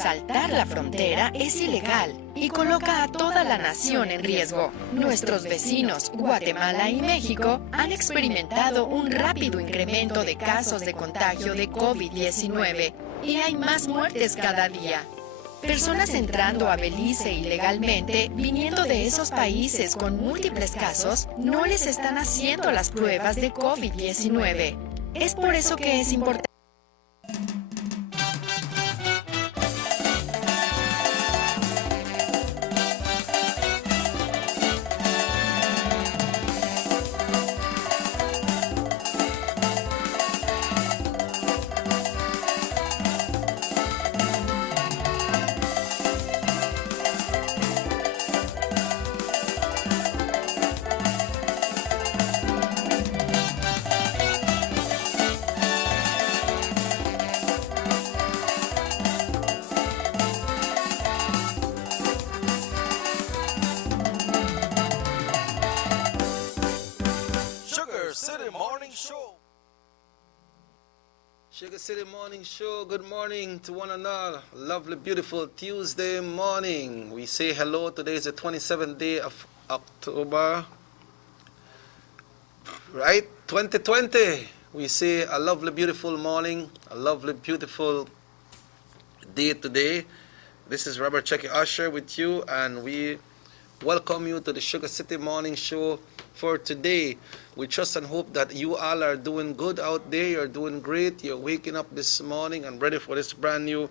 saltar la frontera es ilegal y coloca a toda la nación en riesgo. Nuestros vecinos, Guatemala y México, han experimentado un rápido incremento de casos de contagio de COVID-19 y hay más muertes cada día. Personas entrando a Belice ilegalmente, viniendo de esos países con múltiples casos, no les están haciendo las pruebas de COVID-19. Es por eso que es importante. SugarCity Morning Show. SugarCity Morning Show. Good morning to one and all. Lovely, beautiful Tuesday morning. We say hello. Today is the 27th day of October, right? 2020. We say a lovely, beautiful morning, a lovely, beautiful day today. This is Robert Checky Usher with you, and we welcome you to the SugarCity Morning Show for today. We trust and hope that you all are doing good out there. You're doing great. You're waking up this morning and ready for this brand new,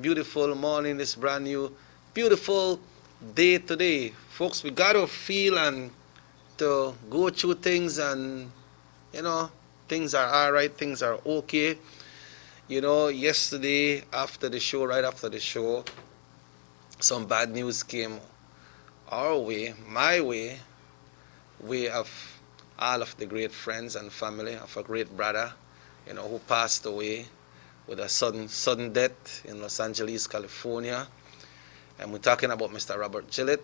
beautiful morning, this brand new, beautiful day today. Folks, we got to feel and to go through things, and, things are all right. Things are okay. Yesterday after the show, right after the show, some bad news came our way, my way of all of the great friends and family of a great brother, who passed away with a sudden death in Los Angeles, California. And we're talking about Mr. Robert Gillett.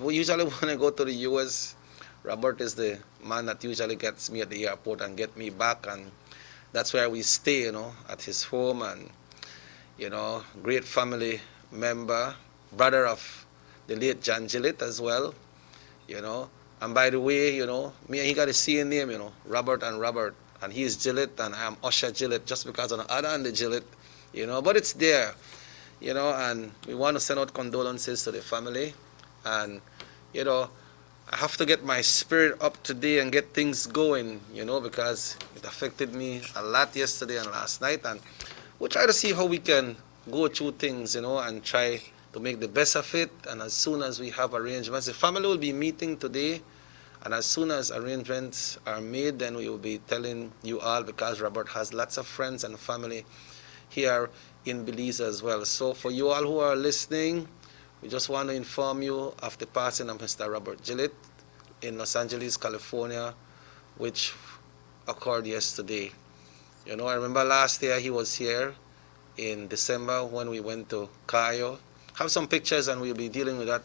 We usually when I go to the U.S., Robert is the man that usually gets me at the airport and get me back, and that's where we stay, at his home. And great family member, brother of the late John Gillett as well, And by the way, me and he got the same name, Robert and Robert. And he's Gillett and I'm Usher Gillett just because of the other and the Gillett, But it's there, and we want to send out condolences to the family. And, I have to get my spirit up today and get things going, because it affected me a lot yesterday and last night. And we'll try to see how we can go through things, and try to make the best of it. And as soon as we have arrangements, the family will be meeting today, and as soon as arrangements are made, then we will be telling you all, because Robert has lots of friends and family here in Belize as well. So for you all who are listening, we just want to inform you of the passing of Mr. Robert Gillett in Los Angeles, California, which occurred yesterday. I remember last year he was here in December when we went to Cayo. Have some pictures, and we'll be dealing with that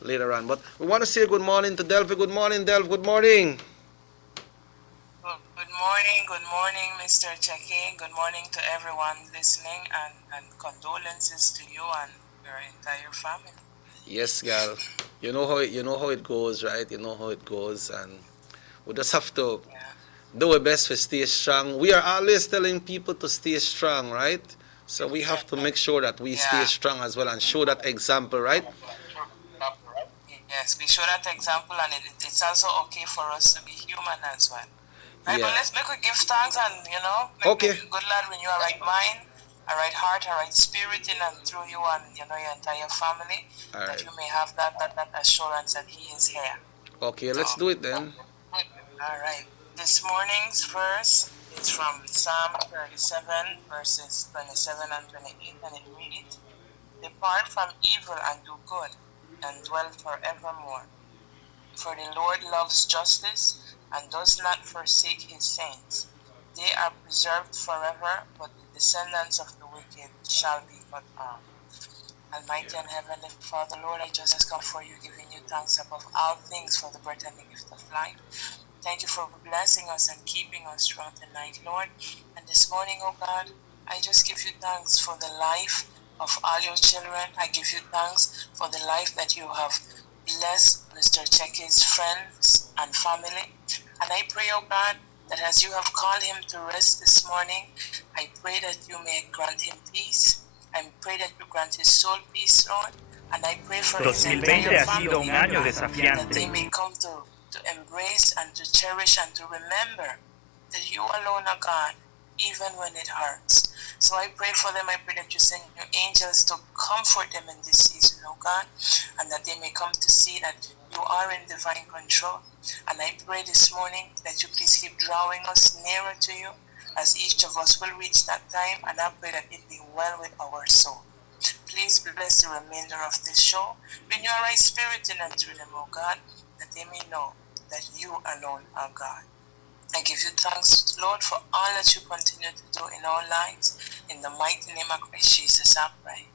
later on. But we want to say good morning to Delphi. Good morning, Delphi. Good morning. Good morning, Mr. Checky. Good morning to everyone listening, and condolences to you and your entire family. Yes, gal. You know how it goes, right? You know how it goes, and we just have to do our best to stay strong. We are always telling people to stay strong, right? So we have to make sure that we stay strong as well and show that example, right? Yes, we show that example, and it's also okay for us to be human as well. Right, but let's make we give thanks and, make good Lord when you are right mind, a right heart, a right spirit in and through you and, your entire family, all that right. You may have that assurance that he is here. Okay, let's do it then. All right. This morning's verse is from Psalm 37, verses 27 and 28, and it reads, "Depart from evil and do good, and dwell forevermore. For the Lord loves justice, and does not forsake his saints. They are preserved forever, but the descendants of the wicked shall be cut off." Almighty and Heavenly Father, Lord, I just come for you, giving you thanks above all things for the breath and the gift of life. Thank you for blessing us and keeping us throughout the night, Lord. And this morning, oh God, I just give you thanks for the life of all your children. I give you thanks for the life that you have blessed Mr. Checky's friends and family. And I pray, oh God, that as you have called him to rest this morning, I pray that you may grant him peace. I pray that you grant his soul peace, Lord. And I pray for his 2020 entire ha family, sido un año God, that they desafiante. may come to embrace and to cherish and to remember that you alone are God, even when it hurts. So I pray for them. I pray that you send your angels to comfort them in this season, oh God, and that they may come to see that you are in divine control. And I pray this morning that you please keep drawing us nearer to you as each of us will reach that time. And I pray that it be well with our soul. Please bless the remainder of this show. Renew our right spirit in and through them, oh God, that they may know that you alone are God. I give you thanks, Lord, for all that you continue to do in our lives. In the mighty name of Christ Jesus, I pray.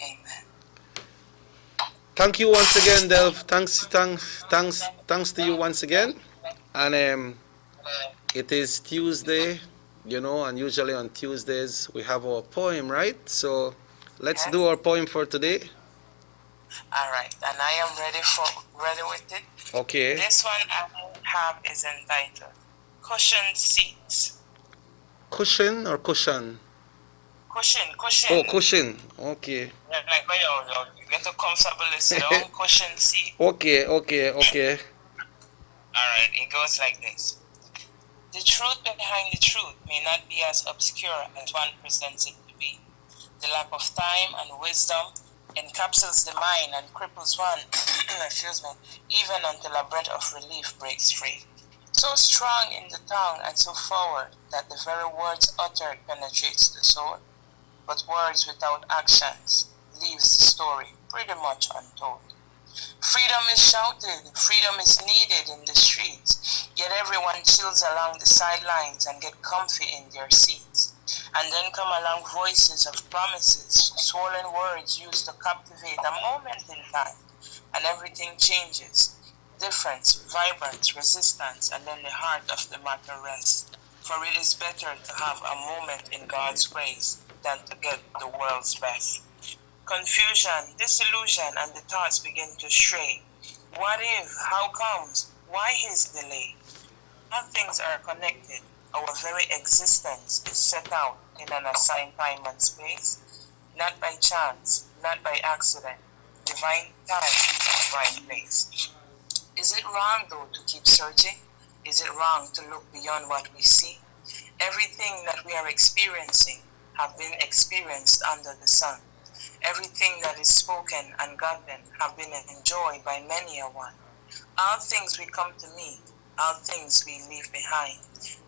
Amen. Thank you once again, Delph. Thanks to you once again. And it is Tuesday, and usually on Tuesdays we have our poem, right? So let's do our poem for today. All right, and I am ready with it. Okay. This one I have is entitled Cushion Seats. Cushion or cushion? Cushion. Oh, cushion. Okay. Yeah, like when you get a comfortable sit down cushion seat. Okay. All right, it goes like this. The truth behind the truth may not be as obscure as one presents it to be. The lack of time and wisdom encapsulates the mind and cripples one, even until a breath of relief breaks free. So strong in the tongue and so forward that the very words uttered penetrates the soul, but words without actions leaves the story pretty much untold. Freedom is shouted, freedom is needed in the streets, yet everyone chills along the sidelines and get comfy in their seats. And then come along voices of promises, swollen words used to captivate a moment in time, and everything changes. Difference, vibrance, resistance, and then the heart of the matter rests. For it is better to have a moment in God's grace than to get the world's best. Confusion, disillusion, and the thoughts begin to stray. What if? How comes? Why his delay? All things are connected. Our very existence is set out in an assigned time and space, not by chance, not by accident. Divine time, divine place. Is it wrong, though, to keep searching? Is it wrong to look beyond what we see? Everything that we are experiencing have been experienced under the sun. Everything that is spoken and gotten have been enjoyed by many a one. All things we come to meet, all things we leave behind.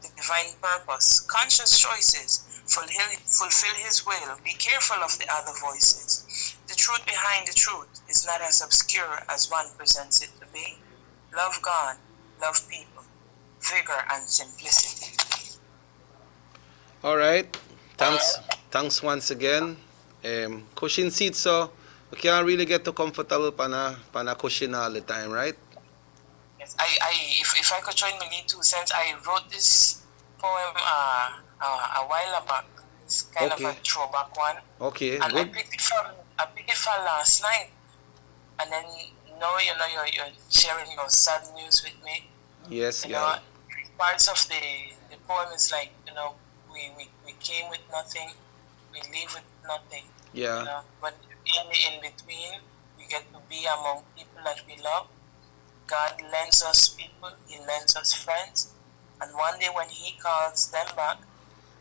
The divine purpose, conscious choices, fulfill his will, be careful of the other voices. The truth behind the truth is not as obscure as one presents it to be. Love God, love people, vigor and simplicity. All right. Thanks once again. Cushion seats, so we can't really get too comfortable pana cushion all the time, right? Yes, if I could join my 2 cents, I wrote this poem a while back. It's kind of a throwback one. Okay, and good. I picked it from last night, and then now you're sharing your sad news with me. Yes, you know, parts of the poem is like, we came with nothing, we leave with nothing. Yeah. But in between, we get to be among people that we love. God lends us people, he lends us friends, and one day when he calls them back,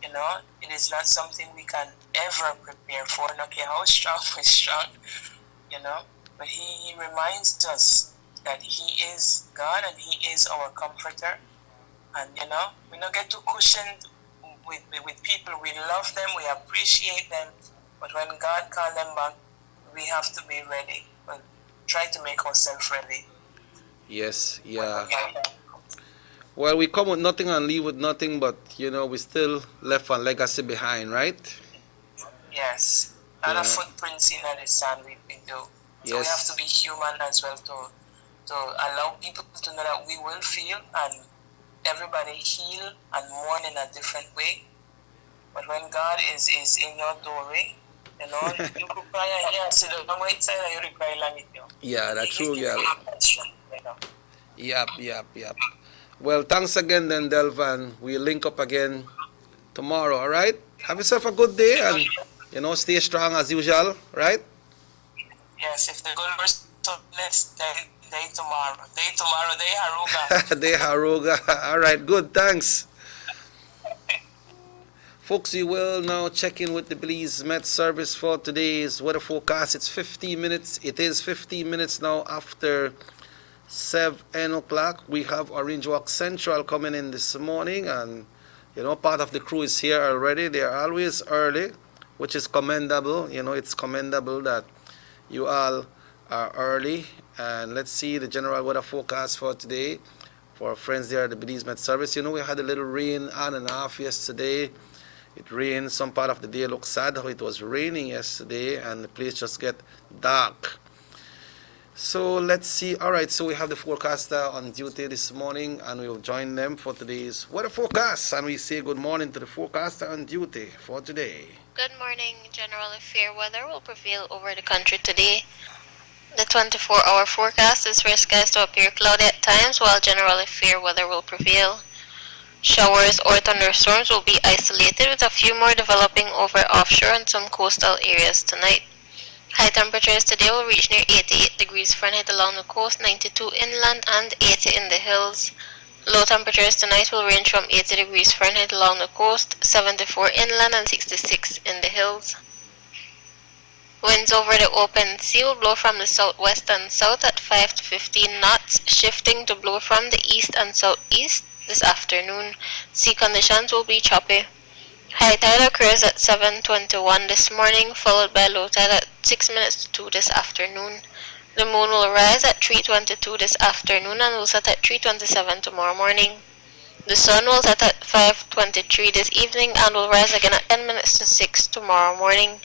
it is not something we can ever prepare for, no care how strong we're strong, but he reminds us that he is God and he is our comforter, and we don't get too cushioned with people. We love them, we appreciate them, but when God calls them back, we have to be ready. But try to make ourselves ready. Yes, yeah. Well, we come with nothing and leave with nothing, but we still left a legacy behind, right? Yes. And a footprints in the sand we do. So we have to be human as well to allow people to know that we will feel, and everybody heal and mourn in a different way. But when God is in your doorway, you know, you could cry and yeah, see the long right side and you cry long it, you know. Yeah, that's true, You girl. have that strength, you know. Yep. Well, thanks again then, Delvan. We'll link up again tomorrow, all right? Have yourself a good day and, stay strong as usual, right? Yes, if the good person lets day tomorrow. Day Haruga. De Haruga. All right, good, thanks. Folks, you will now check in with the Belize Met Service for today's weather forecast. It's 15 minutes. It is 15 minutes now after 7 o'clock. We have Orange Walk Central coming in this morning, and part of the crew is here already. They are always early, which is commendable. It's commendable that you all are early. And let's see the general weather forecast for today for our friends there at the Belize Met Service. We had a little rain on and off yesterday. It rained. Some part of the day looked sad how it was raining yesterday, and the place just get dark. So let's see. All right, so we have the forecaster on duty this morning, and we'll join them for today's weather forecast. And we say good morning to the forecaster on duty for today. Good morning. Generally fair weather will prevail over the country today. The 24-hour forecast is for skies to appear cloudy at times, while generally fair weather will prevail. Showers or thunderstorms will be isolated, with a few more developing over offshore and some coastal areas tonight. High temperatures today will reach near 88 degrees Fahrenheit along the coast, 92 inland, and 80 in the hills. Low temperatures tonight will range from 80 degrees Fahrenheit along the coast, 74 inland, and 66 in the hills. Winds over the open sea will blow from the southwest and south at 5 to 15 knots, shifting to blow from the east and southeast this afternoon. Sea conditions will be choppy. High tide occurs at 7:21 this morning, followed by low tide at 6 minutes to 2 this afternoon. The moon will rise at 3:22 this afternoon and will set at 3:27 tomorrow morning. The sun will set at 5:23 this evening and will rise again at 10 minutes to 6 tomorrow morning.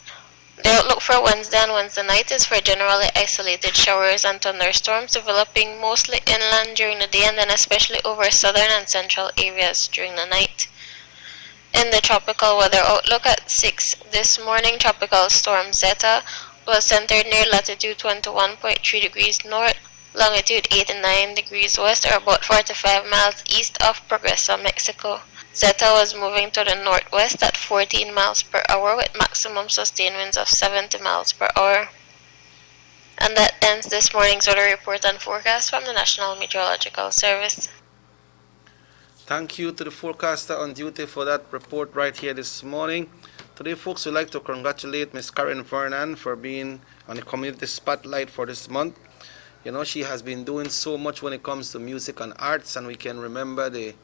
The outlook for Wednesday and Wednesday night is for generally isolated showers and thunderstorms developing mostly inland during the day and then especially over southern and central areas during the night. In the tropical weather outlook at 6 this morning, Tropical Storm Zeta was centered near latitude 21.3 degrees north, longitude 89 degrees west, or about 45 miles east of Progreso, Mexico. Zeta was moving to the northwest at 14 miles per hour with maximum sustained winds of 70 miles per hour. And that ends this morning's weather report and forecast from the National Meteorological Service. Thank you to the forecaster on duty for that report right here this morning. Today, folks, we'd like to congratulate Miss Karen Vernon for being on the community spotlight for this month. She has been doing so much when it comes to music and arts, and we can remember the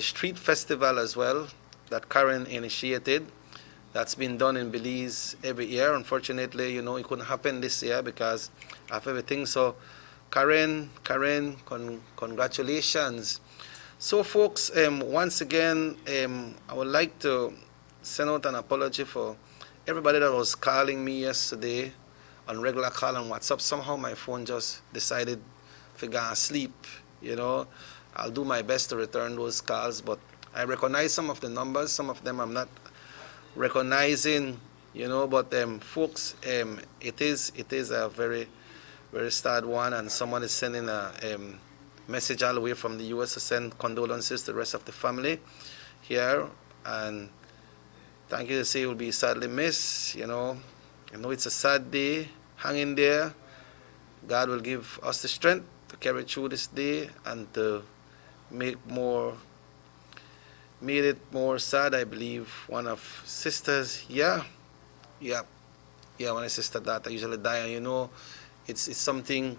street festival as well that Karen initiated. That's been done in Belize every year. Unfortunately, it couldn't happen this year because of everything. So, Karen, congratulations. So, folks, once again, I would like to send out an apology for everybody that was calling me yesterday on regular call on WhatsApp. Somehow my phone just decided to go asleep, I'll do my best to return those calls, but I recognize some of the numbers. Some of them I'm not recognizing, but folks, it is a very, very sad one, and someone is sending a message all the way from the U.S. to send condolences to the rest of the family here, and thank you to say you'll be sadly missed. I know it's a sad day. Hang in there. God will give us the strength to carry through this day and to made it more sad. I believe one of sisters, one of sister that I usually die, and it's something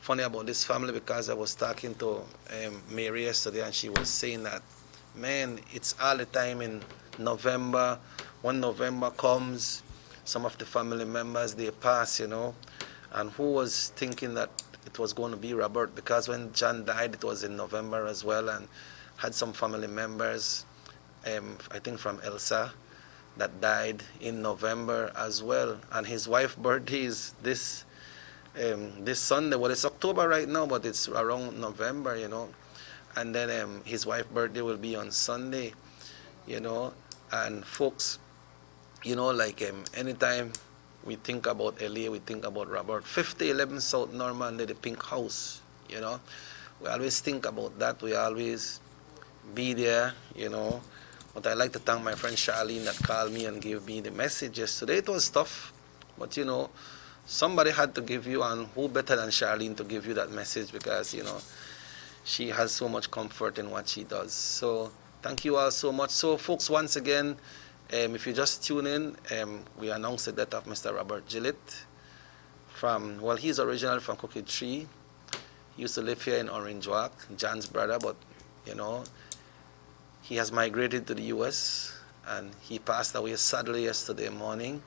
funny about this family because I was talking to Mary yesterday, and she was saying that, man, it's all the time in November. When November comes, some of the family members, they pass, and who was thinking that it was going to be Robert, because when John died, it was in November as well, and had some family members, I think from Elsa, that died in November as well, and his wife's birthday is this Sunday. Well, it's October right now, but it's around November, and then his wife's birthday will be on Sunday, And folks, anytime we think about LA, we think about Robert. 5011 South Norman, the Pink House, We always think about that. We always be there, But I'd like to thank my friend Charlene that called me and gave me the message yesterday. It was tough, but somebody had to give you, and who better than Charlene to give you that message, because, she has so much comfort in what she does. So thank you all so much. So folks, once again, if you just tune in, we announced the death of Mr. Robert Gillett he's originally from Crooked Tree. He used to live here in Orange Walk, John's brother, but, he has migrated to the U.S., and he passed away sadly yesterday morning.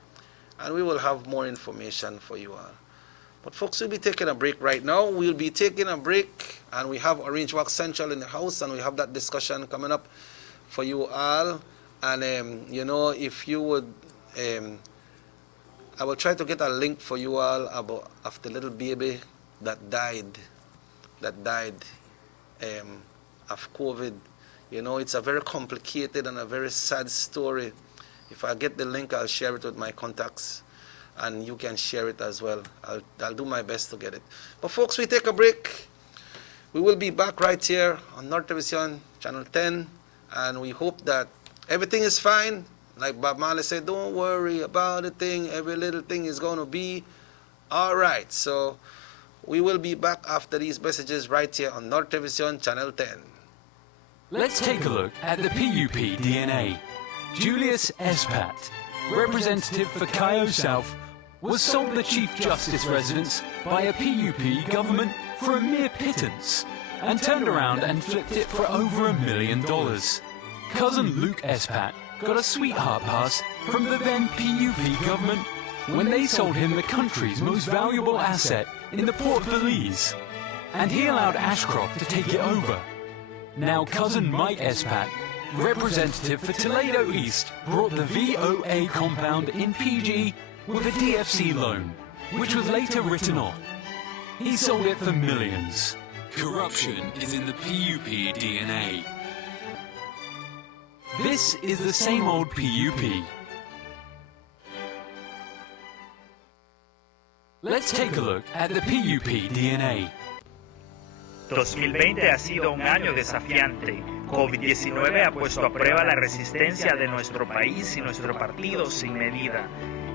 And we will have more information for you all. But folks, we'll be taking a break right now. We'll be taking a break, and we have Orange Walk Central in the house, and we have that discussion coming up for you all. And, if you would, I will try to get a link for you all of the little baby that died of COVID. It's a very complicated and a very sad story. If I get the link, I'll share it with my contacts, and you can share it as well. I'll do my best to get it. But folks, we take a break. We will be back right here on North Television, Channel 10, and we hope that everything is fine. Like Bob Marley said, don't worry about a thing. Every little thing is going to be all right. So we will be back after these messages right here on North Television, Channel 10. Let's take a look at the PUP DNA. Julius Espat, representative for Cayo South, was sold the Chief Justice residence by a PUP government for a mere pittance, and turned around and flipped it for over $1 million. Cousin Luke Espat got a sweetheart pass from the then PUP government when they sold him the country's most valuable asset in the Port of Belize, and he allowed Ashcroft to take it over. Now cousin Mike Espat, representative for Toledo East, brought the VOA compound in PG with a DFC loan, which was later written off. He sold it for millions. Corruption is in the PUP DNA. This is the same old PUP. Let's take a look at the PUP DNA. 2020 ha sido un año desafiante. COVID-19 ha puesto a prueba la resistencia de nuestro país y nuestro partido sin medida.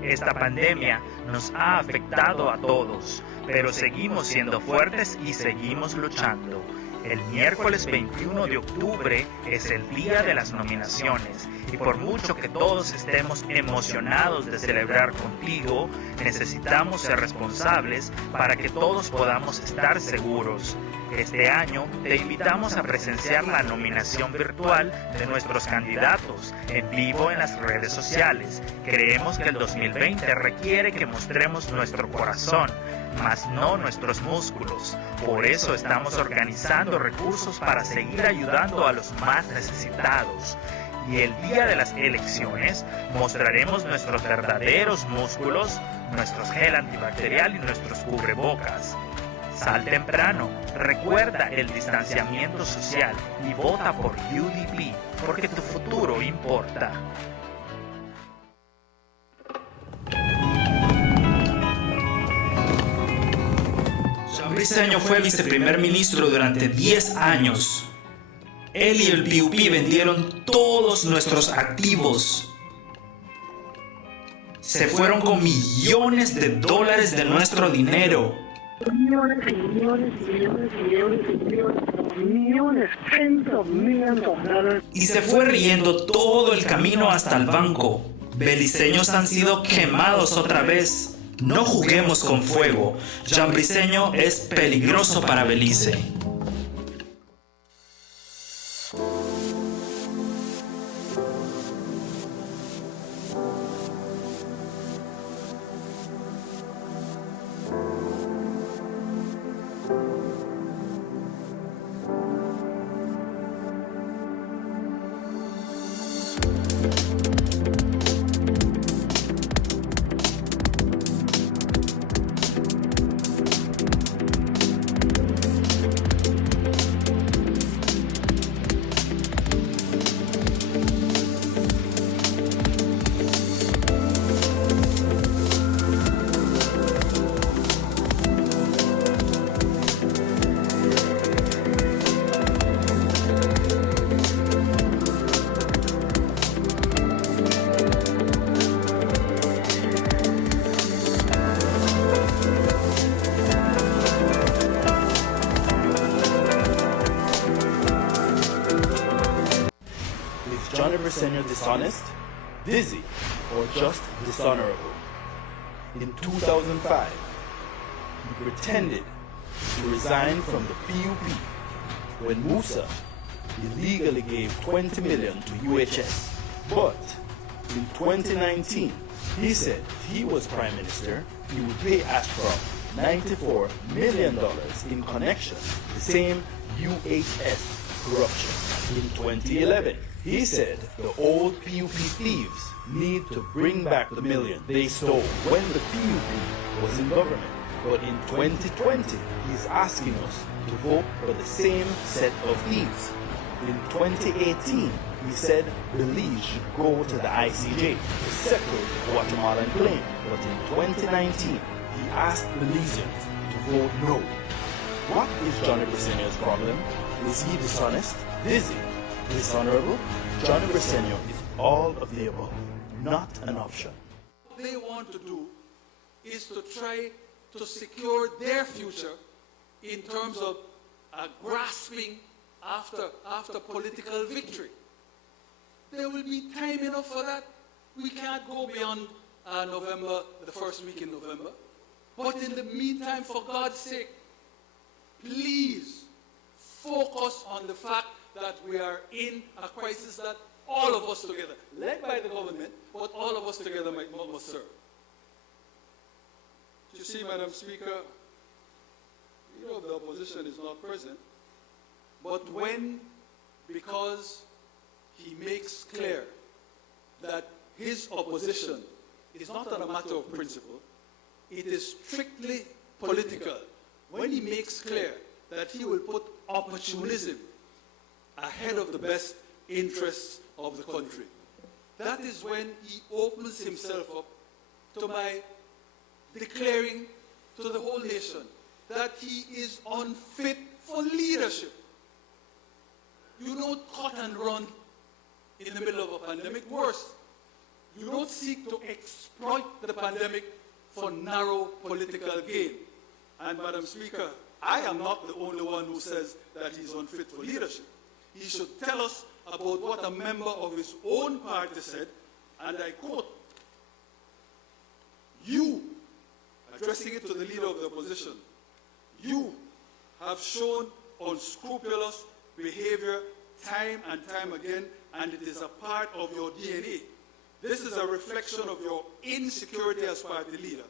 Esta pandemia nos ha afectado a todos, pero seguimos siendo fuertes y seguimos luchando. El miércoles 21 de octubre es el día de las nominaciones y por mucho que todos estemos emocionados de celebrar contigo, necesitamos ser responsables para que todos podamos estar seguros. Este año te invitamos a presenciar la nominación virtual de nuestros candidatos en vivo en las redes sociales. Creemos que el 2020 requiere que mostremos nuestro corazón, mas no nuestros músculos. Por eso estamos organizando recursos para seguir ayudando a los más necesitados. Y el día de las elecciones mostraremos nuestros verdaderos músculos, nuestros gel antibacterial y nuestros cubrebocas. Sal temprano, recuerda el distanciamiento social y vota por UDP, porque tu futuro importa. Jean Briceño fue viceprimer ministro durante 10 años. Él y el PUP vendieron todos nuestros activos. Se fueron con millones de dólares de nuestro dinero. Millones y millones y millones y millones y millones, tens of millions of dollars. Y se fue riendo todo el camino hasta el banco. Beliceños han sido quemados otra vez. No juguemos con fuego. Jean Briceño es peligroso para Belice. dishonest, dizzy, or just dishonorable? In 2005, he pretended to resign from the PUP when Musa illegally gave $20 million to UHS. But in 2019, he said if he was Prime Minister, he would pay Ashcroft $94 million in connection to the same UHS corruption. In 2011, he said the old PUP thieves need to bring back the million they stole when the PUP was in government. But in 2020, he's asking us to vote for the same set of thieves. In 2018, he said Belize should go to the ICJ to settle the Guatemalan claim. But in 2019, he asked Belizeans to vote no. What is Johnny Briceño's problem? Is he dishonest, dizzy, dishonorable? Johnny Briceño is all of the above, not an option. What they want to do is to try to secure their future in terms of grasping after political victory. There will be time enough for that. We can't go beyond November, the first week in November. But in the meantime, for God's sake, please focus on the fact that we are in a crisis that all of us together, led by the government, but all of us together must serve. You see, Madam Speaker, the opposition is not present, but when, because he makes clear that his opposition is not on a matter of principle, it is strictly political. When he makes clear that he will put opportunism ahead of the best interests of the country, that is when he opens himself up to my declaring to the whole nation that he is unfit for leadership. You don't cut and run in the middle of a pandemic. Worse, you don't seek to exploit the pandemic for narrow political gain. And Madam Speaker, I am not the only one who says that he's unfit for leadership. He should tell us about what a member of his own party said, and I quote, "You," addressing it to the leader of the opposition, "you have shown unscrupulous behavior time and time again, and it is a part of your DNA. This is a reflection of your insecurity as party leader.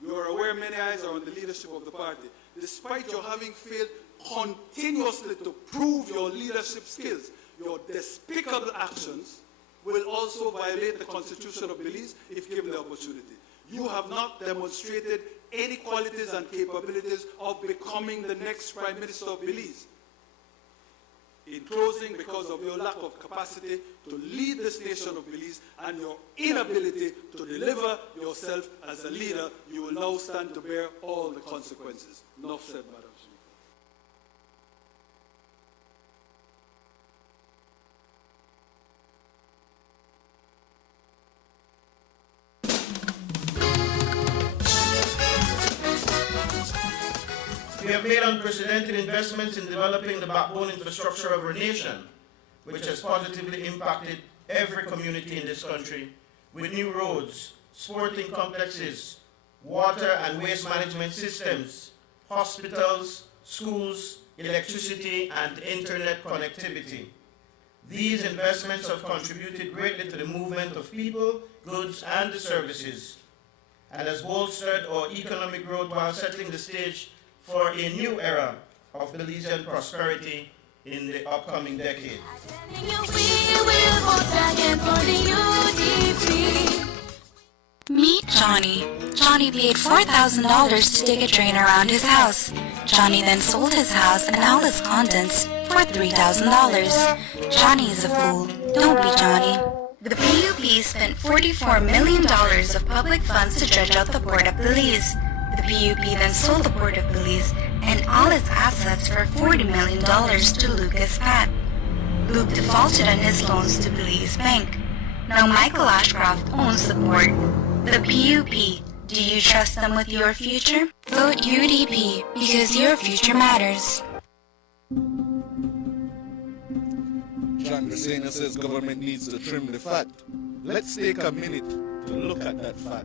You are aware many eyes are on the leadership of the party. Despite your having failed continuously to prove your leadership skills, your despicable actions will also violate the Constitution of Belize if given the opportunity. You have not demonstrated any qualities and capabilities of becoming the next Prime Minister of Belize. In closing, because of your lack of capacity to lead this nation of Belize and your inability to deliver yourself as a leader, you will now stand to bear all the consequences." Enough said, Madam Speaker. We have made unprecedented investments in developing the backbone infrastructure of our nation, which has positively impacted every community in this country, with new roads, sporting complexes, water and waste management systems, hospitals, schools, electricity, and internet connectivity. These investments have contributed greatly to the movement of people, goods, and services, and has bolstered our economic growth while setting the stage for a new era of Belizean prosperity in the upcoming decade. Meet Johnny. Johnny paid $4,000 to dig a drain around his house. Johnny then sold his house and all its contents for $3,000. Johnny is a fool. Don't be Johnny. The PUP spent $44 million of public funds to dredge out the Port of Belize. The PUP then sold the Port of Belize and all its assets for $40 million to Lucas Pat. Luke defaulted on his loans to Belize Bank. Now Michael Ashcroft owns the port. The PUP, do you trust them with your future? Vote UDP because your future matters. John Resena says government needs to trim the fat. Let's take a minute to look at that fat.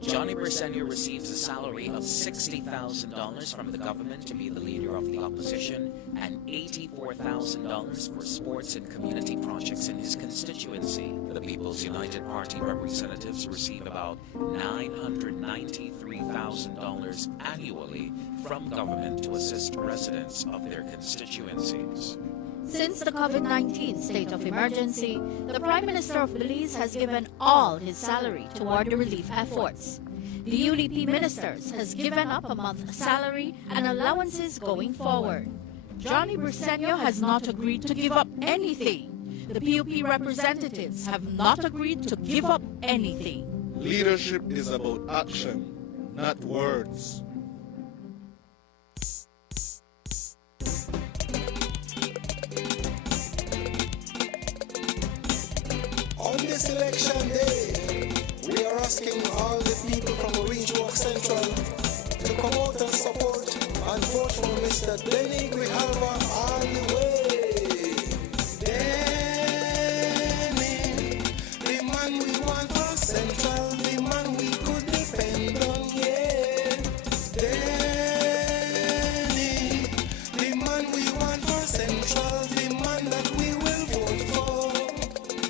Johnny Briseño receives a salary of $60,000 from the government to be the leader of the opposition and $84,000 for sports and community projects in his constituency. The People's United Party representatives receive about $993,000 annually from government to assist residents of their constituencies. Since the COVID-19 state of emergency, the Prime Minister of Belize has given all his salary toward the relief efforts. The UDP ministers has given up a month's salary and allowances going forward. Johnny Briseño has not agreed to give up anything. The PUP representatives have not agreed to give up anything. Leadership is about action, not words. On this election day, we are asking all the people from Orange Walk Central to come out and support and vote for Mr. Denny Grijalva all the way. Denny, the man we want for Central, the man we could depend on, yeah. Denny, the man we want for Central, the man that we will vote for.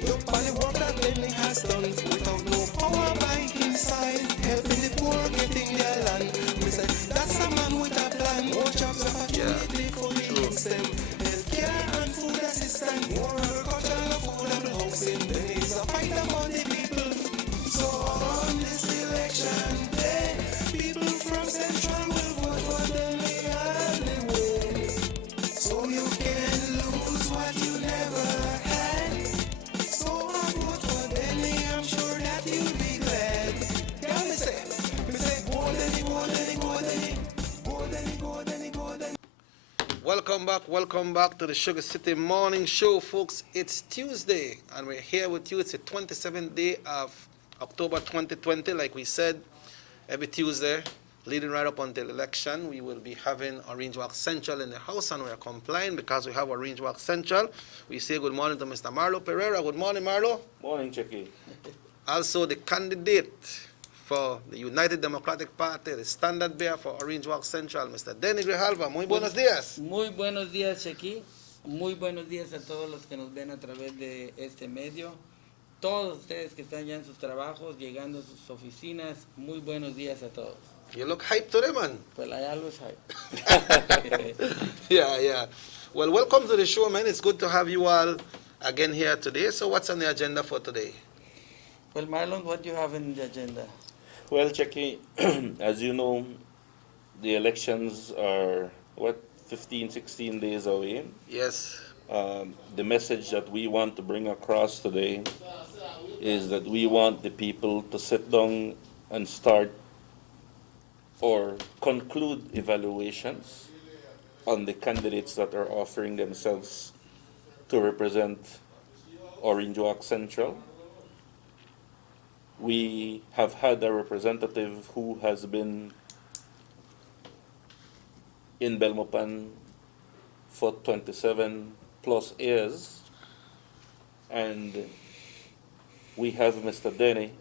Look on the work that Denny has done without no power by his side, helping the poor getting their land. We say that's a man with a plan, more jobs opportunity for the youth them, healthcare and food assistance, more agriculture and affordable housing. Denny is a fighter for the people. So on this election day, people from Central will vote for Denny all the way. So you can lose what you never had. So I vote for Denny, I'm sure that you'll be glad. Yeah, me say, go Denny, go Denny, go Denny, go Denny, go Denny, go Denny. Welcome back to the Sugar City Morning Show, folks. It's Tuesday, and we're here with you. It's the 27th day of October 2020. Like we said, every Tuesday, leading right up until election, we will be having Orange Walk Central in the house, and we are complying because we have Orange Walk Central. We say good morning to Mr. Marlo Pereira. Good morning, Marlo. Morning, Checky. Also, the candidate for the United Democratic Party, the standard bearer for Orange Walk Central, Mr. Denny Grijalva. Muy buenos días. Muy buenos días, Chequi. Muy buenos días a todos los que nos ven a través de este medio. Todos ustedes que están ya en sus trabajos, llegando a sus oficinas, muy buenos días a todos. You look hyped today, man. Well, I always hype. Yeah. Well, welcome to the show, man. It's good to have you all again here today. So what's on the agenda for today? Well, Marlon, what do you have in the agenda? Well, Checky, as you know, the elections are, 15, 16 days away. Yes. The message that we want to bring across today is that we want the people to sit down and start or conclude evaluations on the candidates that are offering themselves to represent Orange Walk Central. We have had a representative who has been in Belmopan for 27 plus years, and we have Mr. Denny,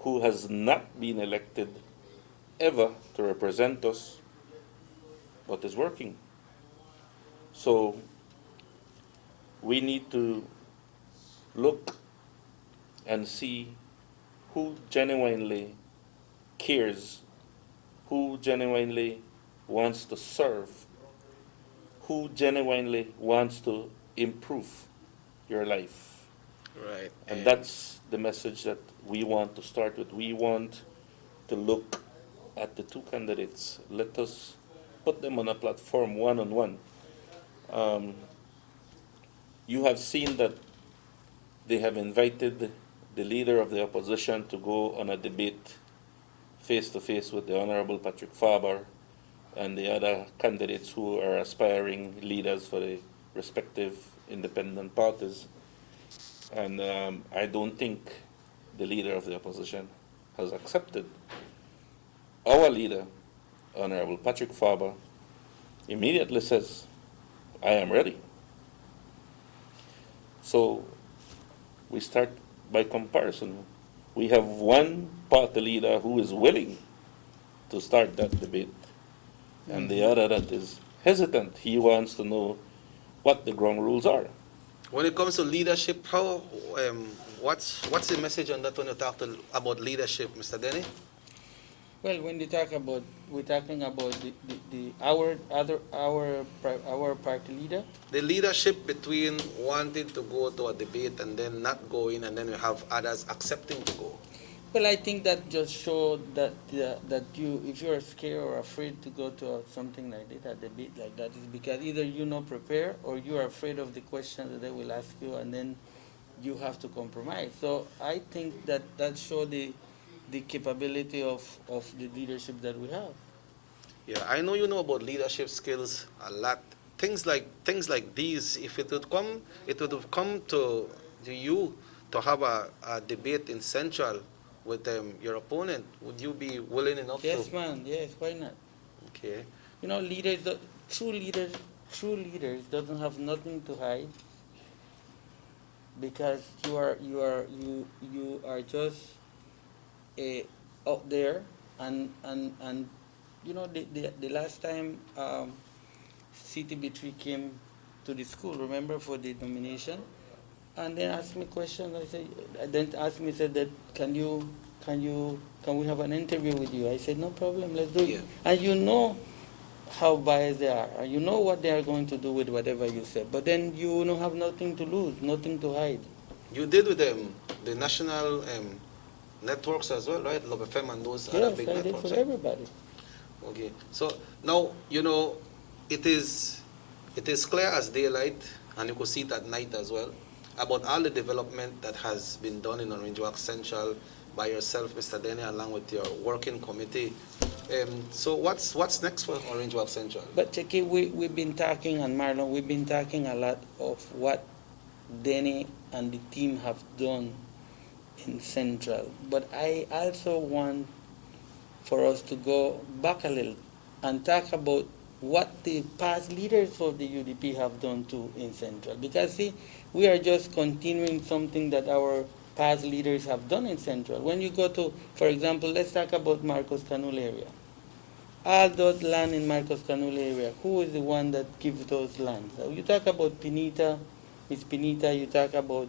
who has not been elected ever to represent us, but is working. So we need to look and see who genuinely cares, who genuinely wants to serve, who genuinely wants to improve your life. Right. And that's the message that we want to start with. We want to look at the two candidates. Let us put them on a platform one-on-one. You have seen that they have invited the leader of the opposition to go on a debate face-to-face with the Honorable Patrick Faber and the other candidates who are aspiring leaders for the respective independent parties. And I don't think the leader of the opposition has accepted. Our leader, Honorable Patrick Faber, immediately says, I am ready. So we start by comparison. We have one party leader who is willing to start that debate, and the other that is hesitant. He wants to know what the ground rules are. When it comes to leadership, what's the message on that when you talk about leadership, Mr. Denny? Well, when you talk about, we're talking about our party leader. The leadership between wanting to go to a debate and then not going, and then we have others accepting to go. Well, I think that just showed that that you, if you're scared or afraid to go to something like that, a debate like that, is because either you're not prepared or you are afraid of the question that they will ask you, and then you have to compromise. So I think that showed the capability of the leadership that we have. Yeah, I know you know about leadership skills a lot. Things like these, if it would have come to you to have a debate in Central with your opponent, would you be willing enough to? Yes, man. Yes, why not? Okay. You know, true leaders doesn't have nothing to hide, because you are just out there, and you know, the last time CTB3 came to the school, remember, for the nomination, and then asked me questions. Said that can we have an interview with you? I said, no problem, let's do it. And you know how biased they are, and you know what they are going to do with whatever you say, but then you don't have nothing to lose, nothing to hide. You did with the national networks as well, right? Love FM and those other big Yes, I did networks. for everybody. Okay, so now you know it is clear as daylight, and you could see it at night as well, about all the development that has been done in Orange Walk Central by yourself, Mr. Denny, along with your working committee. So what's next for Orange Walk Central? But Checky, we've been talking, and Marlon, we've been talking a lot of what Denny and the team have done in Central. But I also want for us to go back a little and talk about what the past leaders of the UDP have done too in Central. Because see, we are just continuing something that our past leaders have done in Central. When you go to, for example, let's talk about Marcos Canul area. All those land in Marcos Canul area, who is the one that gives those lands? You talk about Pinita, Miss Pinita, you talk about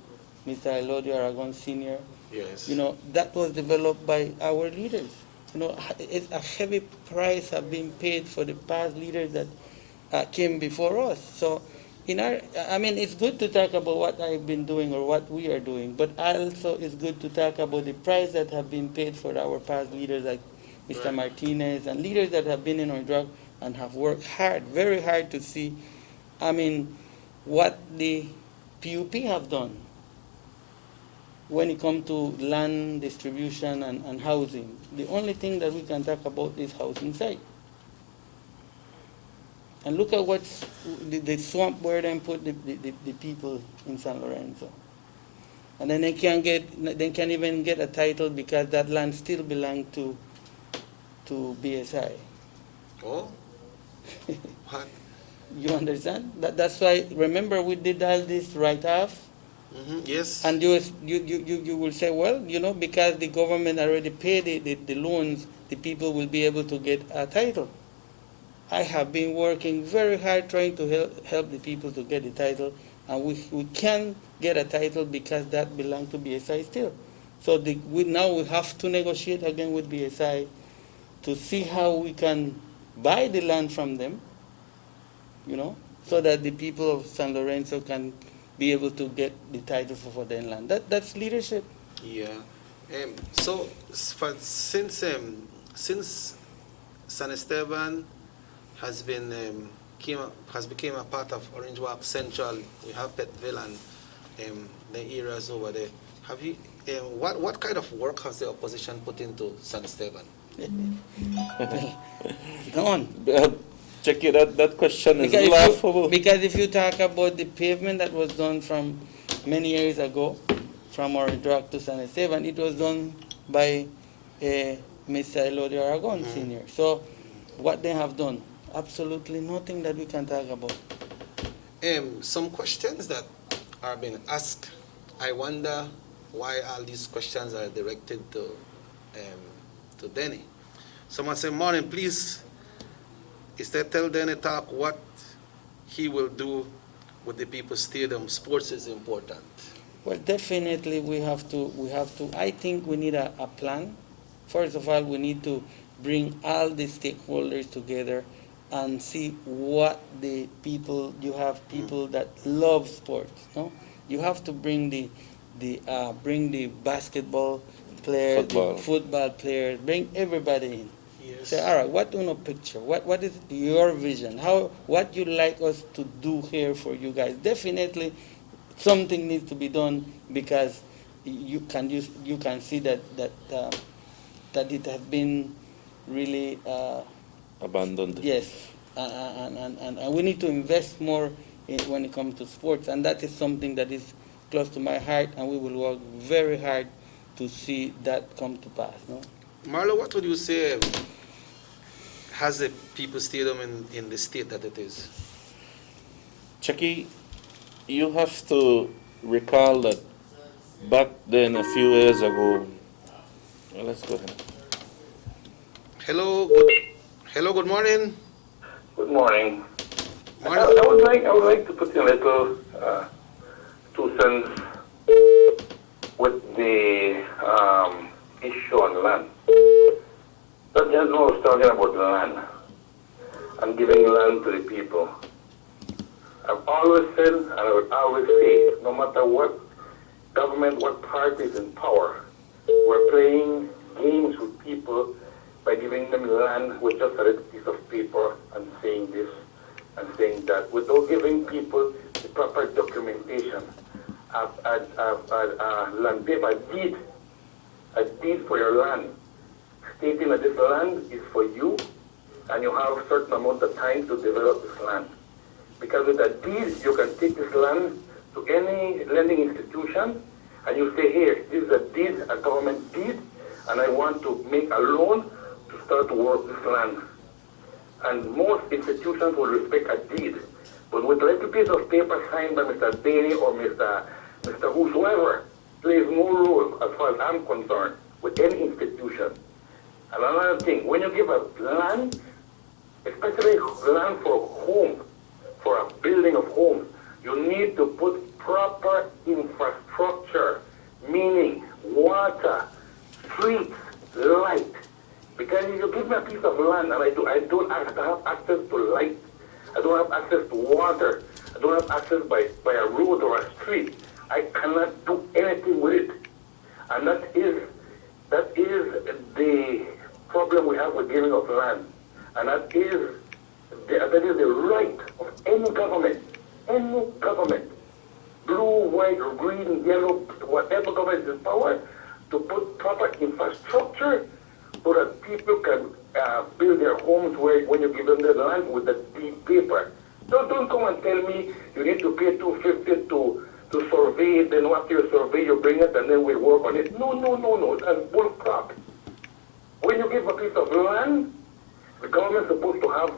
Mr. Elodio Aragon Sr. Yes. You know, that was developed by our leaders. You know, it's a heavy price have been paid for the past leaders that came before us. So, it's good to talk about what I've been doing or what we are doing, but also it's good to talk about the price that have been paid for our past leaders like Mr. Martinez and leaders that have been in our drug and have worked hard, very hard to see, what the PUP have done when it comes to land distribution and housing. The only thing that we can talk about is housing site. And look at what's the swamp where they put the people in San Lorenzo. And then they can't even get a title because that land still belongs to BSI. Oh? What? You understand? That's why, remember, we did all this write-off. Yes. And you will say, well, because the government already paid the loans, the people will be able to get a title. I have been working very hard trying to help the people to get the title, and we can't get a title because that belongs to BSI still. So now we have to negotiate again with BSI to see how we can buy the land from them, so that the people of San Lorenzo can be able to get the title for their land. That's leadership. Yeah. So since San Esteban has became a part of Orange Walk Central, we have Petville and the areas over there. Have you what kind of work has the opposition put into San Esteban? Go on. Check it, that question is laughable. Because if you talk about the pavement that was done from many years ago, from Orange Walk to San Esteban, it was done by Mr. Elodio Aragon Sr. So what they have done, absolutely nothing that we can talk about. Some questions that are being asked. I wonder why all these questions are directed to Denny. Someone say, morning, please. Instead, tell Denny talk what he will do with the People's Stadium. Sports is important. Well, definitely we have to, I think we need a plan. First of all, we need to bring all the stakeholders together and see what the people, you have people that love sports, no? You have to bring bring the basketball players, the football players, bring everybody in. Yes. Say, all right, what do you picture? What is your vision? What you like us to do here for you guys? Definitely, something needs to be done because you can see that it has been really abandoned. Yes, and we need to invest more when it comes to sports, and that is something that is close to my heart, and we will work very hard to see that come to pass. No? Marlo, what would you say has the People's Stadium in the state that it is? Chucky, you have to recall that back then, a few years ago, well, let's go ahead. Hello, good morning. Good morning. Morning. I would like to put in a little 2 cents with the issue on land. The gentleman was talking about land and giving land to the people. I've always said, and I would always say, no matter what government, what party is in power, we're playing games with people by giving them land with just a little piece of paper and saying this and saying that, without giving people the proper documentation of land paper, a deed for your land, stating that this land is for you and you have a certain amount of time to develop this land. Because with a deed, you can take this land to any lending institution and you say, here, this is a deed, a government deed, and I want to make a loan to start to work this land. And most institutions will respect a deed. But with a little piece of paper signed by Mr. Danny or Mr. Whosoever, plays no role as far as I'm concerned with any institution. And another thing, when you give a land, especially land for a home, for a building of homes, you need to put proper infrastructure, meaning water, streets, light. Because if you give me a piece of land and I don't have access to light, I don't have access to water, I don't have access by a road or a street, I cannot do anything with it. And that is the problem we have with giving of land. And that is the right of any government, blue, white, or green, yellow, whatever government is in power, to put proper infrastructure so that people can build their homes when you give them the land with the deed paper. Don't come and tell me you need to pay $250 to survey it, then after you survey you bring it and then we work on it. No, that's bull crap. When you give a piece of land, the government is supposed to have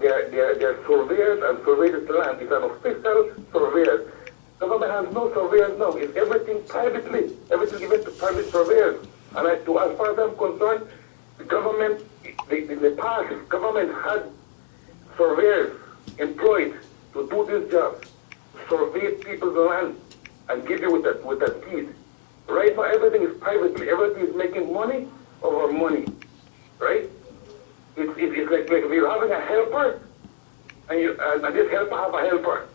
their surveyors and survey this land. It's an official surveyor. The government has no surveyors now. It's everything privately. Everything given to private surveyors. And as far as I'm concerned, the government, in the past, government had surveyors employed to do this job, survey people's land and give you with a deed. Right now, everything is privately. Everything is making money over money, right? It's like if you're having a helper and this helper have a helper.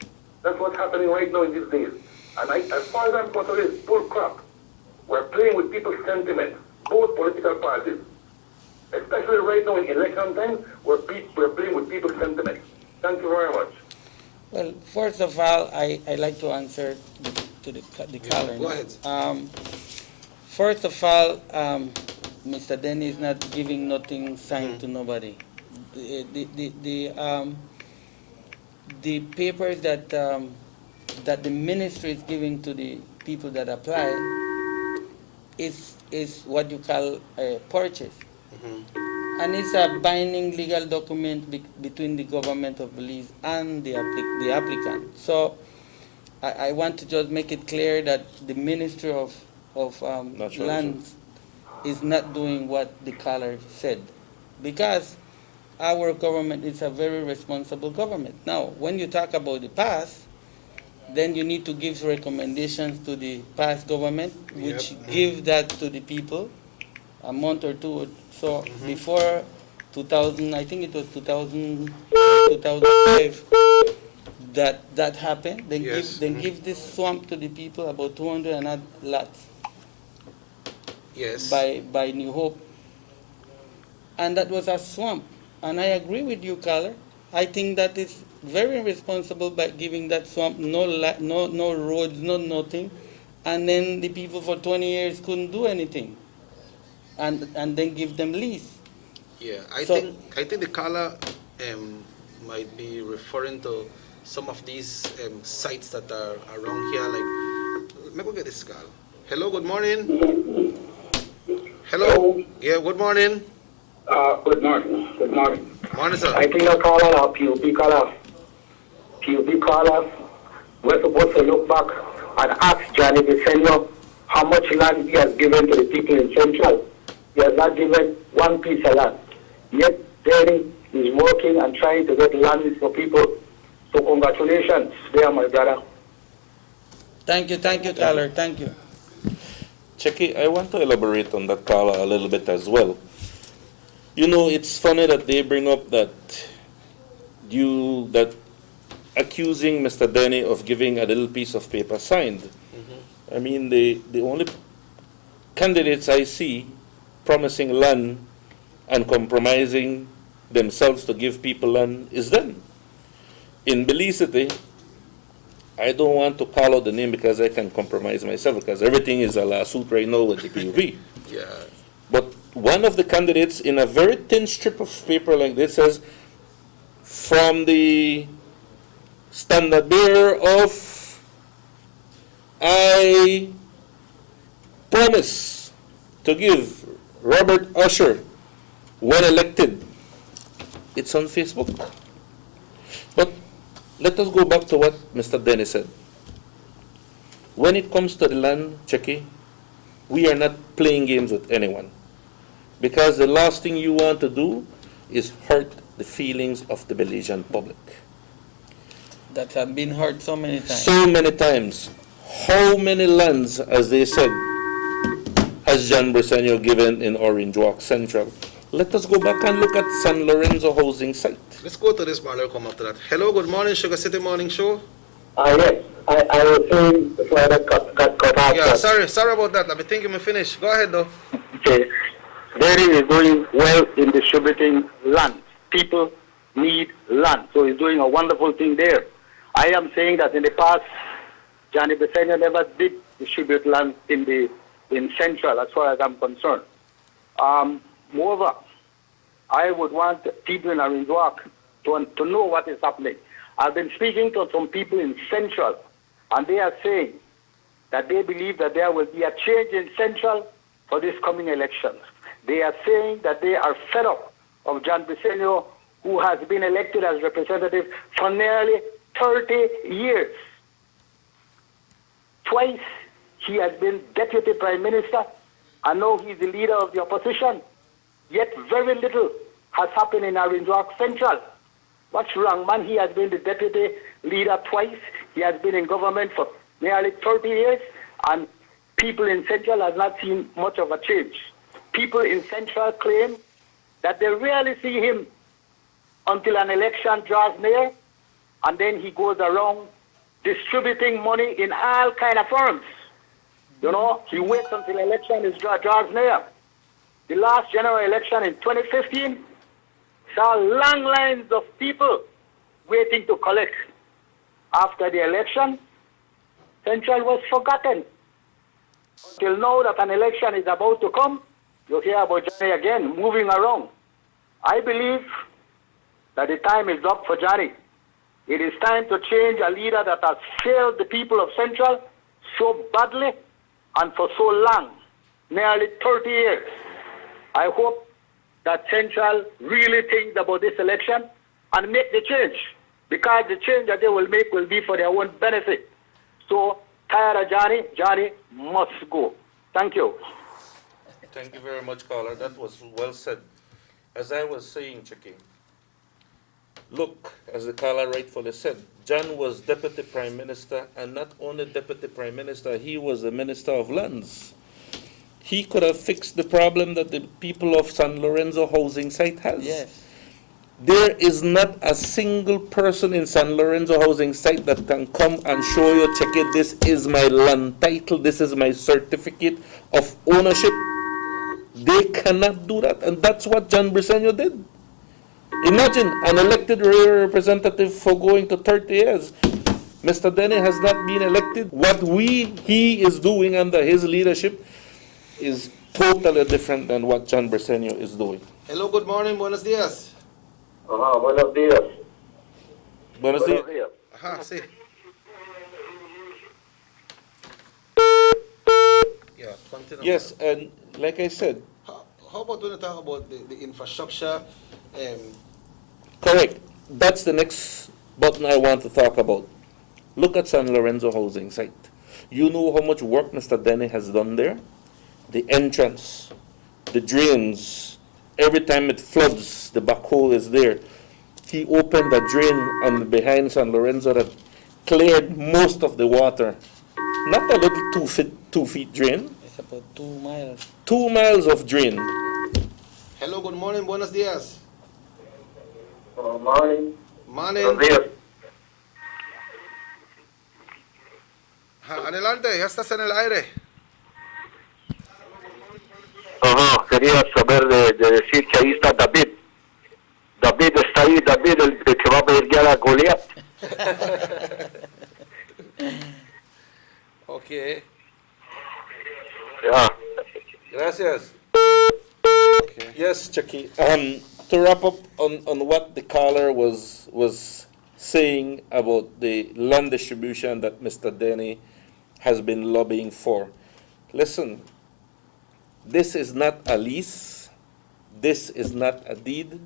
That's what's happening right now in these days. And as far as I'm concerned, it's bull crap. We're playing with people's sentiments, both political parties. Especially right now in election time, we're playing with people's sentiments. Thank you very much. Well, first of all, I like to answer to the caller. Go ahead. First of all, Mr. Denny is not giving nothing signed to nobody. The papers that the ministry is giving to the people that apply is what you call a purchase. And it's a binding legal document between the government of Belize and the applicant. So I want to just make it clear that the Ministry of Lands is not doing what the caller said, because our government is a very responsible government. Now, when you talk about the past, then you need to give recommendations to the past government, which give that to the people a month or two. So before 2000, I think it was 2005, that happened. They give this swamp to the people, about 200 and odd lots. Yes. By New Hope, and that was a swamp. And I agree with you, caller. I think that is very irresponsible by giving that swamp no roads, no nothing, and then the people for 20 years couldn't do anything, and then give them lease. Yeah, I think the caller might be referring to some of these sites that are around here. Like, let me go get this call. Hello, good morning. Hello. Yeah, good morning. Good morning. Good morning. Morning, sir. I think the caller, PUP caller, we're supposed to look back and ask Johnny Desenio how much land he has given to the people in Central. He has not given one piece of land. Yet, Danny is working and trying to get land for people. So congratulations there, my brother. Thank you, caller. Thank you. Checky, I want to elaborate on that caller a little bit as well. You know, it's funny that they bring up that accusing Mr. Denny of giving a little piece of paper signed. I mean, the only candidates I see promising land and compromising themselves to give people land is them. In Belize City, I don't want to call out the name because I can compromise myself, because everything is a lawsuit right now with the PUP. Yeah. But one of the candidates in a very thin strip of paper like this says, from the standard bearer of, I promise to give Robert Usher, when elected. It's on Facebook. But let us go back to what Mr. Dennis said. When it comes to the land, Checky, we are not playing games with anyone. Because the last thing you want to do is hurt the feelings of the Belizean public. That have been hurt so many times. So many times. How many lands, as they said, has John Briceño given in Orange Walk Central? Let us go back and look at San Lorenzo housing site. Let's go to this Marlo, come after that. Hello, good morning, SugarCity Morning Show. Yes, I was saying before I got cut off. Yeah, sorry about that. I've been thinking we finished. Go ahead, though. Okay. Dairy is doing well in distributing land. People need land, so he's doing a wonderful thing there. I am saying that in the past, Johnny Briceño never did distribute land in Central, as far as I'm concerned. Moreover, I would want people in Orange Walk to know what is happening. I've been speaking to some people in Central, and they are saying that they believe that there will be a change in Central for this coming election. They are saying that they are fed up of John Briceño, who has been elected as representative for nearly 30 years. Twice he has been deputy prime minister, and now he's the leader of the opposition. Yet very little has happened in Orange Walk Central. What's wrong, man? He has been the deputy leader twice. He has been in government for nearly 30 years, and people in Central have not seen much of a change. People in Central claim that they rarely see him until an election draws near, and then he goes around distributing money in all kind of firms. You know, he waits until election draws near. The last general election in 2015 saw long lines of people waiting to collect. After the election, Central was forgotten. Until now that an election is about to come, you hear about Johnny again, moving around. I believe that the time is up for Johnny. It is time to change a leader that has failed the people of Central so badly and for so long, nearly 30 years. I hope that Central really thinks about this election and make the change, because the change that they will make will be for their own benefit. So, tired of Johnny, Johnny must go. Thank you. Thank you very much, caller. That was well said. As I was saying, Chicky, look, as the caller rightfully said, John was Deputy Prime Minister, and not only Deputy Prime Minister, he was the Minister of Lands. He could have fixed the problem that the people of San Lorenzo housing site has. Yes. There is not a single person in San Lorenzo housing site that can come and show you, check it, this is my land title, this is my certificate of ownership. They cannot do that, and that's what John Briceño did. Imagine an elected representative for going to 30 years. Mr. Denny has not been elected. What he is doing under his leadership is totally different than what John Briceño is doing. Hello, good morning, buenos días. Buenos días. Buenos días. Ajá, sí. Yeah, continue. Yes, and like I said, How about when you talk about the infrastructure? Correct. That's the next button I want to talk about. Look at San Lorenzo housing site. You know how much work Mr. Denny has done there? The entrance, the drains, every time it floods, the backhoe is there. He opened a drain on behind San Lorenzo that cleared most of the water. Not a little 2 feet drain. It's about 2 miles. 2 miles of drain. Hello, good morning, buenos días. Morning. Morning. Buenos días. Adelante, ya estás en el aire. Quería saber de decir que ahí está David. David está ahí, David, el que va a pelear a Goliat. Okay. Yeah. Gracias. Okay. Yes, Chucky. To wrap up on what the caller was saying about the land distribution that Mr. Denny has been lobbying for. Listen, this is not a lease. This is not a deed.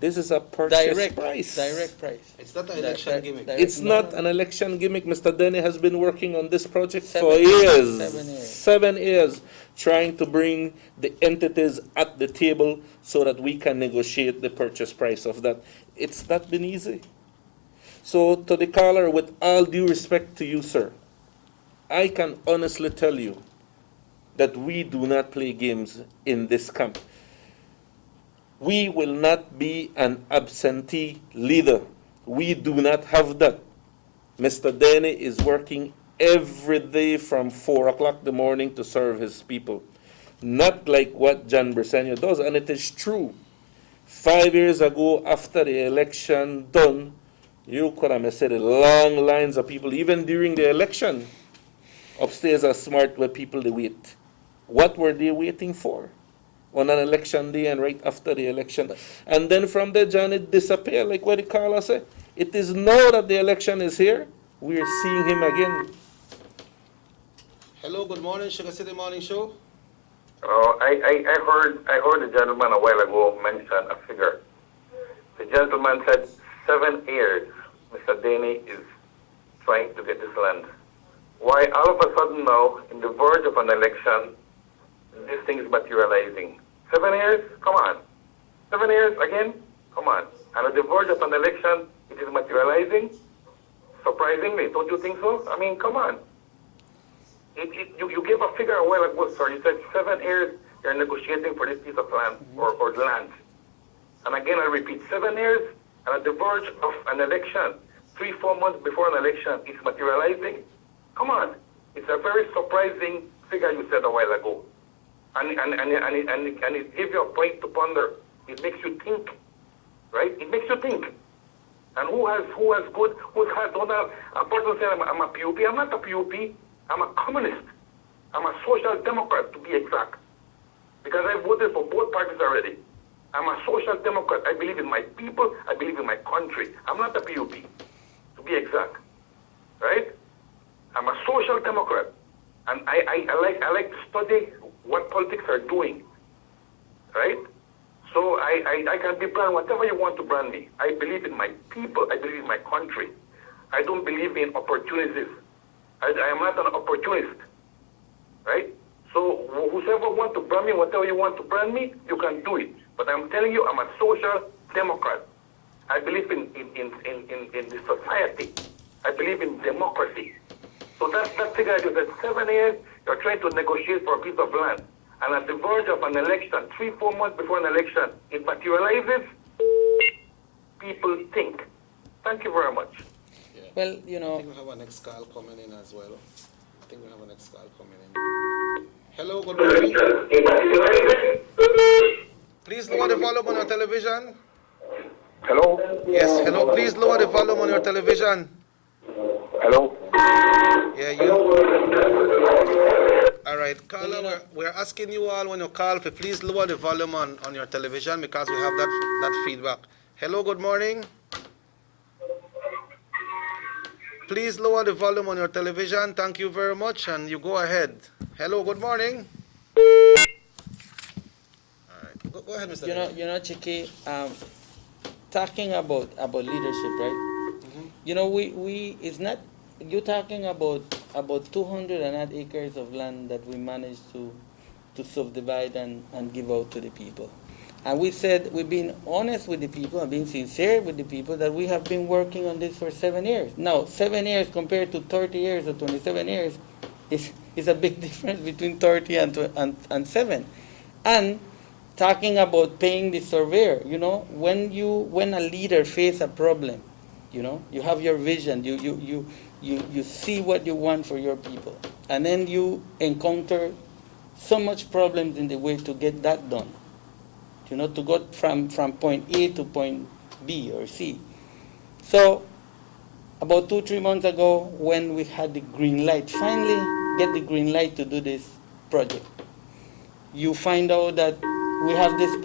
This is a purchase price. Direct price. It's not an election gimmick. It's not an election gimmick. Mr. Denny has been working on this project for years. 7 years. 7 years, trying to bring the entities at the table so that we can negotiate the purchase price of that. It's not been easy. So to the caller, with all due respect to you, sir, I can honestly tell you that we do not play games in this camp. We will not be an absentee leader. We do not have that. Mr. Denny is working every day from 4 o'clock in the morning to serve his people. Not like what John Briceño does, and it is true. 5 years ago, after the election done, you could have said long lines of people, even during the election. Upstairs are smart where people they wait. What were they waiting for? On an election day and right after the election. And then from there, John, it disappeared, like what the caller said. It is now that the election is here, we are seeing him again. Hello, good morning, SugarCity MorningShow. I heard the gentleman a while ago mention a figure. The gentleman said 7 years Mr. Denny is trying to get this land. Why all of a sudden now, in the verge of an election, this thing is materializing? 7 years? Come on. 7 years again? Come on. And at the verge of an election, it is materializing? Surprisingly, don't you think so? I mean, come on. You gave a figure a while ago, sir. You said 7 years you're negotiating for this piece of land or land. And again, I repeat, 7 years, and at the verge of an election, 3-4 months before an election, it's materializing? Come on. It's a very surprising figure you said a while ago. And it gives you a point to ponder. It makes you think, right? It makes you think. And who has don't have a person saying I'm a PUP? I'm not a PUP. I'm a communist. I'm a social democrat, to be exact. Because I voted for both parties already. I'm a social democrat. I believe in my people. I believe in my country. I'm not a PUP, to be exact. Right? I'm a social democrat. And I like to study what politics are doing. Right? So I can be brand whatever you want to brand me. I believe in my people. I believe in my country. I don't believe in opportunities. I am not an opportunist, right? So whoever want to brand me, whatever you want to brand me, you can do it. But I'm telling you, I'm a social democrat. I believe in the society. I believe in democracy. So that figure is that 7 years, you're trying to negotiate for a piece of land. And at the verge of an election, 3-4 months before an election, it materializes, people think. Thank you very much. Well, you know. I think we have a next call coming in as well. Hello, good morning. Please lower the volume on your television. Hello? Yes, hello. Please lower the volume on your television. Hello? Yeah, you. All right, caller, we're asking you all when you call to please lower the volume on your television because we have that feedback. Hello, good morning. Please lower the volume on your television. Thank you very much, and you go ahead. Hello, good morning. All right, go ahead, Mr. You know, Chiki, talking about leadership, right? Mm-hmm. You know, we it's not, you're talking about 200 and odd acres of land that we managed to subdivide and give out to the people. And we said, we've been honest with the people and being sincere with the people that we have been working on this for 7 years. Now, 7 years compared to 30 years or 27 years is a big difference between 30 and 7. And talking about paying the surveyor, you know, when a leader faces a problem, you know, you have your vision, you see what you want for your people, and then you encounter so much problems in the way to get that done. You know, to go from point A to point B or C. So about 2-3 months ago, when we had the green light, finally get the green light to do this project, you find out that we have this,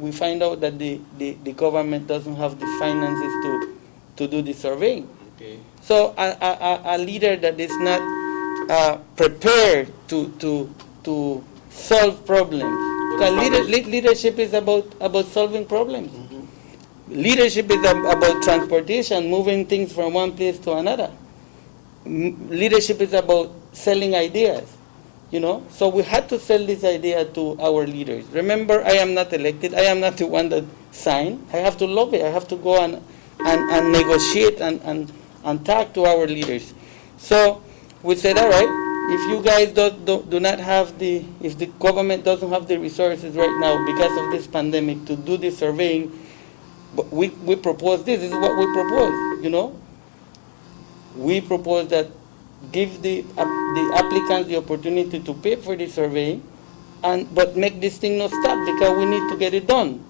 we find out that the government doesn't have the finances to do the surveying. Okay. So a leader that is not prepared to solve problems. Because leadership is about solving problems. Mm-hmm. Leadership is about transportation, moving things from one place to another. Leadership is about selling ideas, you know. So we had to sell this idea to our leaders. Remember, I am not elected. I am not the one that signed. I have to lobby. I have to go and negotiate and talk to our leaders. So we said, all right, if you guys do not have if the government doesn't have the resources right now because of this pandemic to do the surveying, but we propose this. This is what we propose, you know. We propose that give the applicants the opportunity to pay for the surveying, but make this thing not stop because we need to get it done.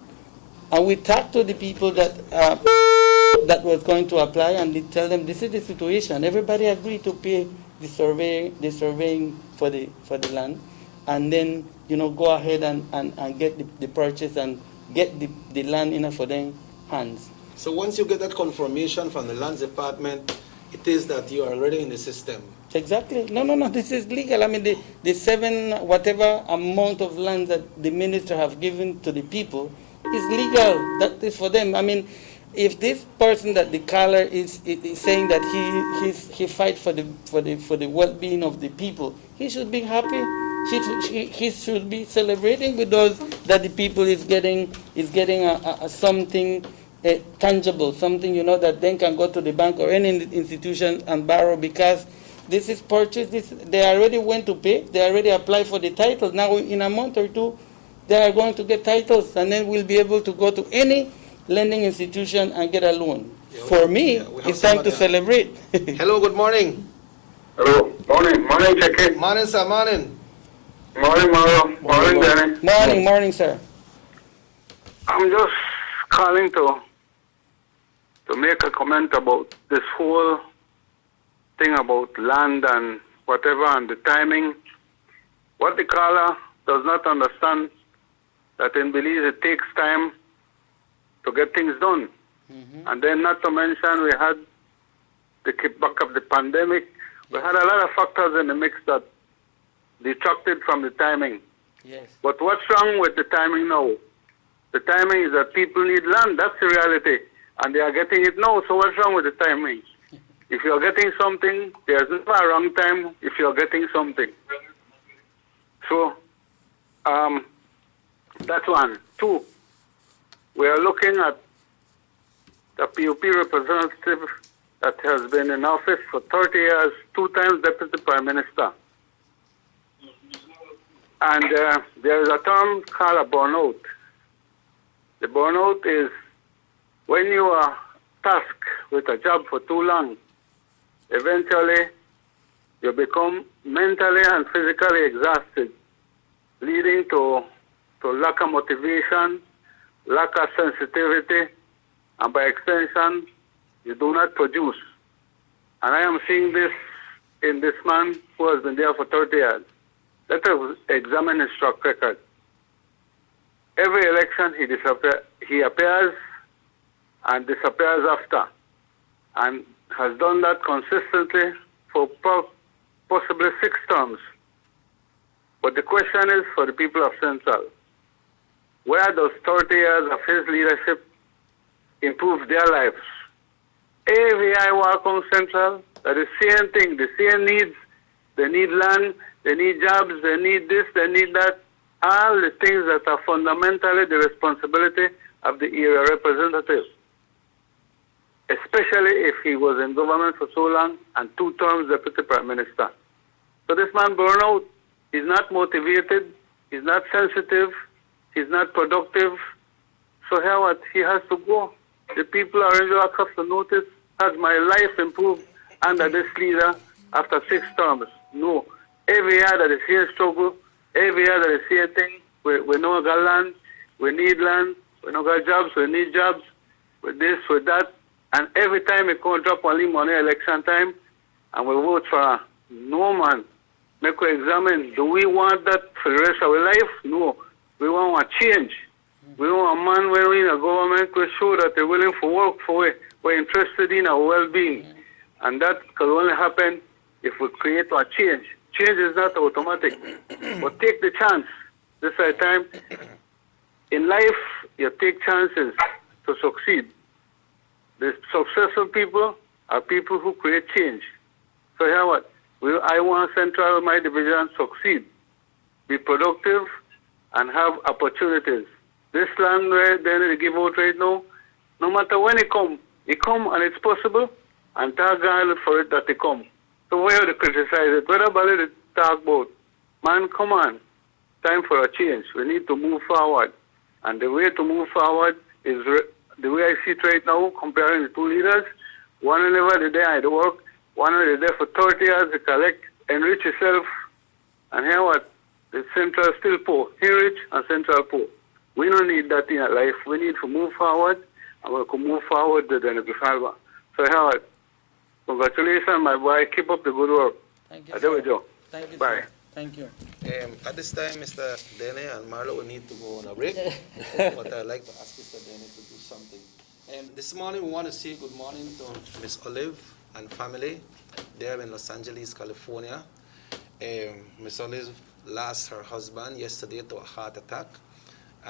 And we talked to the people that was going to apply, and we tell them this is the situation. Everybody agreed to pay the surveying for the land, and then, you know, go ahead and get the purchase and get the land in for them hands. So once you get that confirmation from the lands department, it is that you are already in the system. Exactly. No, this is legal. I mean, the 7 whatever amount of land that the minister have given to the people is legal. That is for them. I mean, if this person that the caller is saying that he fight for the well-being of the people, he should be happy. He should be celebrating with those that the people is getting a something tangible, something, you know, that then can go to the bank or any institution and borrow, because this is purchased. They already went to pay. They already applied for the title. Now in a month or two, they are going to get titles, and then we'll be able to go to any lending institution and get a loan. Yeah, for me, it's time to celebrate. Hello, good morning. Hello, morning, Cheke. Morning, sir, morning. Morning, Mauro. Morning, Danny. Morning, sir. I'm just calling to make a comment about this whole thing about land and whatever and the timing. What the caller does not understand, that in Belize it takes time to get things done. Mm-hmm. And then not to mention we had the kickback of the pandemic. We had a lot of factors in the mix that detracted from the timing. Yes. But what's wrong with the timing now? The timing is that people need land. That's the reality. And they are getting it now. So what's wrong with the timing? If you're getting something, there's never a wrong time if you're getting something. So, that's one. Two, we are looking at the PUP representative that has been in office for 30 years, 2 times Deputy Prime Minister. And there is a term called a burnout. The burnout is when you are tasked with a job for too long, eventually you become mentally and physically exhausted, leading to lack of motivation, lack of sensitivity, and by extension, you do not produce. And I am seeing this in this man who has been there for 30 years. Let us examine his track record. Every election he appears and disappears after, and has done that consistently for possibly 6 terms. But the question is for the people of Central, where does 30 years of his leadership improve their lives? Every I walk on Central, that is the same thing, the same needs. They need land, they need jobs, they need this, they need that. All the things that are fundamentally the responsibility of the area representative, especially if he was in government for so long and 2 terms Deputy Prime Minister. So this man burnout, he's not motivated, he's not sensitive, he's not productive. So here what? He has to go. The people are in the have to notice, has my life improved under this leader after 6 terms? No. Every year that is here struggle, every year that is here thing, we know got land, we need land, we know got jobs, we need jobs, with this, with that. And every time we come drop only money election time, and we vote for no man. Make we examine, do we want that for the rest of our life? No. We want a change. We want a man where we in a government we show that they're willing to work for it. We're interested in our well-being. And that can only happen if we create a change. Change is not automatic. But take the chance. This is a time. In life, you take chances to succeed. The successful people are people who create change. So here what? I want Central, my division, succeed, be productive, and have opportunities. This land where they give out right now, no matter when it come and it's possible, and thank God for it that they come. So why are they criticize it? What about it talk about? Man, come on. Time for a change. We need to move forward. And the way to move forward is the way I see it right now, comparing the 2 leaders. One never did there at work, one did there for 30 years to collect, enrich yourself. And here what? The Central still poor. He rich and Central poor. We don't need that in our life. We need to move forward, and we can move forward to the Nebuchadnezzar. So here what? Congratulations, my boy. Keep up the good work. Thank you, There we sir. go. Thank you, Bye. sir. Thank you. At this time, Mr. Dene and Marlo will need to go on a break, but I'd like to ask Mr. Dene to do something. This morning, we want to say good morning to Miss Olive and family there in Los Angeles, California. Miss Olive lost her husband yesterday to a heart attack,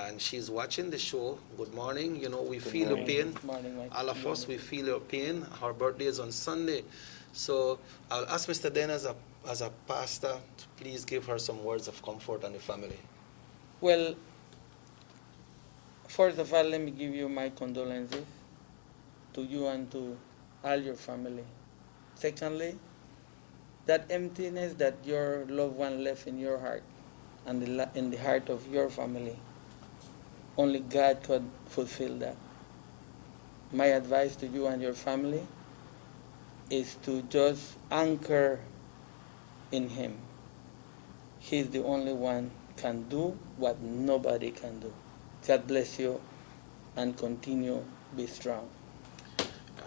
and she's watching the show. Good morning. You know, we feel your pain. Morning, Mike. All of us, we feel your pain. Her birthday is on Sunday. So I'll ask Mr. Dene as a pastor to please give her some words of comfort and the family. Well, first of all, let me give you my condolences to you and to all your family. Secondly, that emptiness that your loved one left in your heart and in the heart of your family, only God could fulfill that. My advice to you and your family is to just anchor in Him. He's the only one can do what nobody can do. God bless you and continue be strong.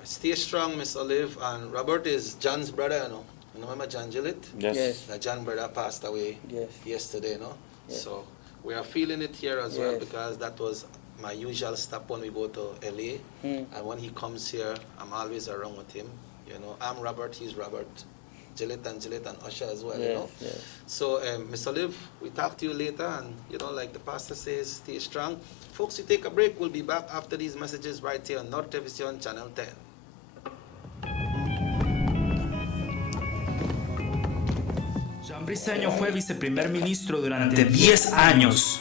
Stay strong, Miss Olive. And Robert is John's brother, you know. You remember John Gillett? Yes. John's brother passed away yesterday, you know. Yes. So we are feeling it here as well Yes. because that was my usual stop when we go to LA. And when he comes here, I'm always around with him. You know, I'm Robert, he's Robert. Gillett and Usher as well, you know. Yes. So, Miss Olive, we talk to you later, and you know, like the pastor says, stay strong. Folks, we take a break. We'll be back after these messages right here on North Television Channel 10. Jean Briceño fue viceprimer ministro durante 10 años.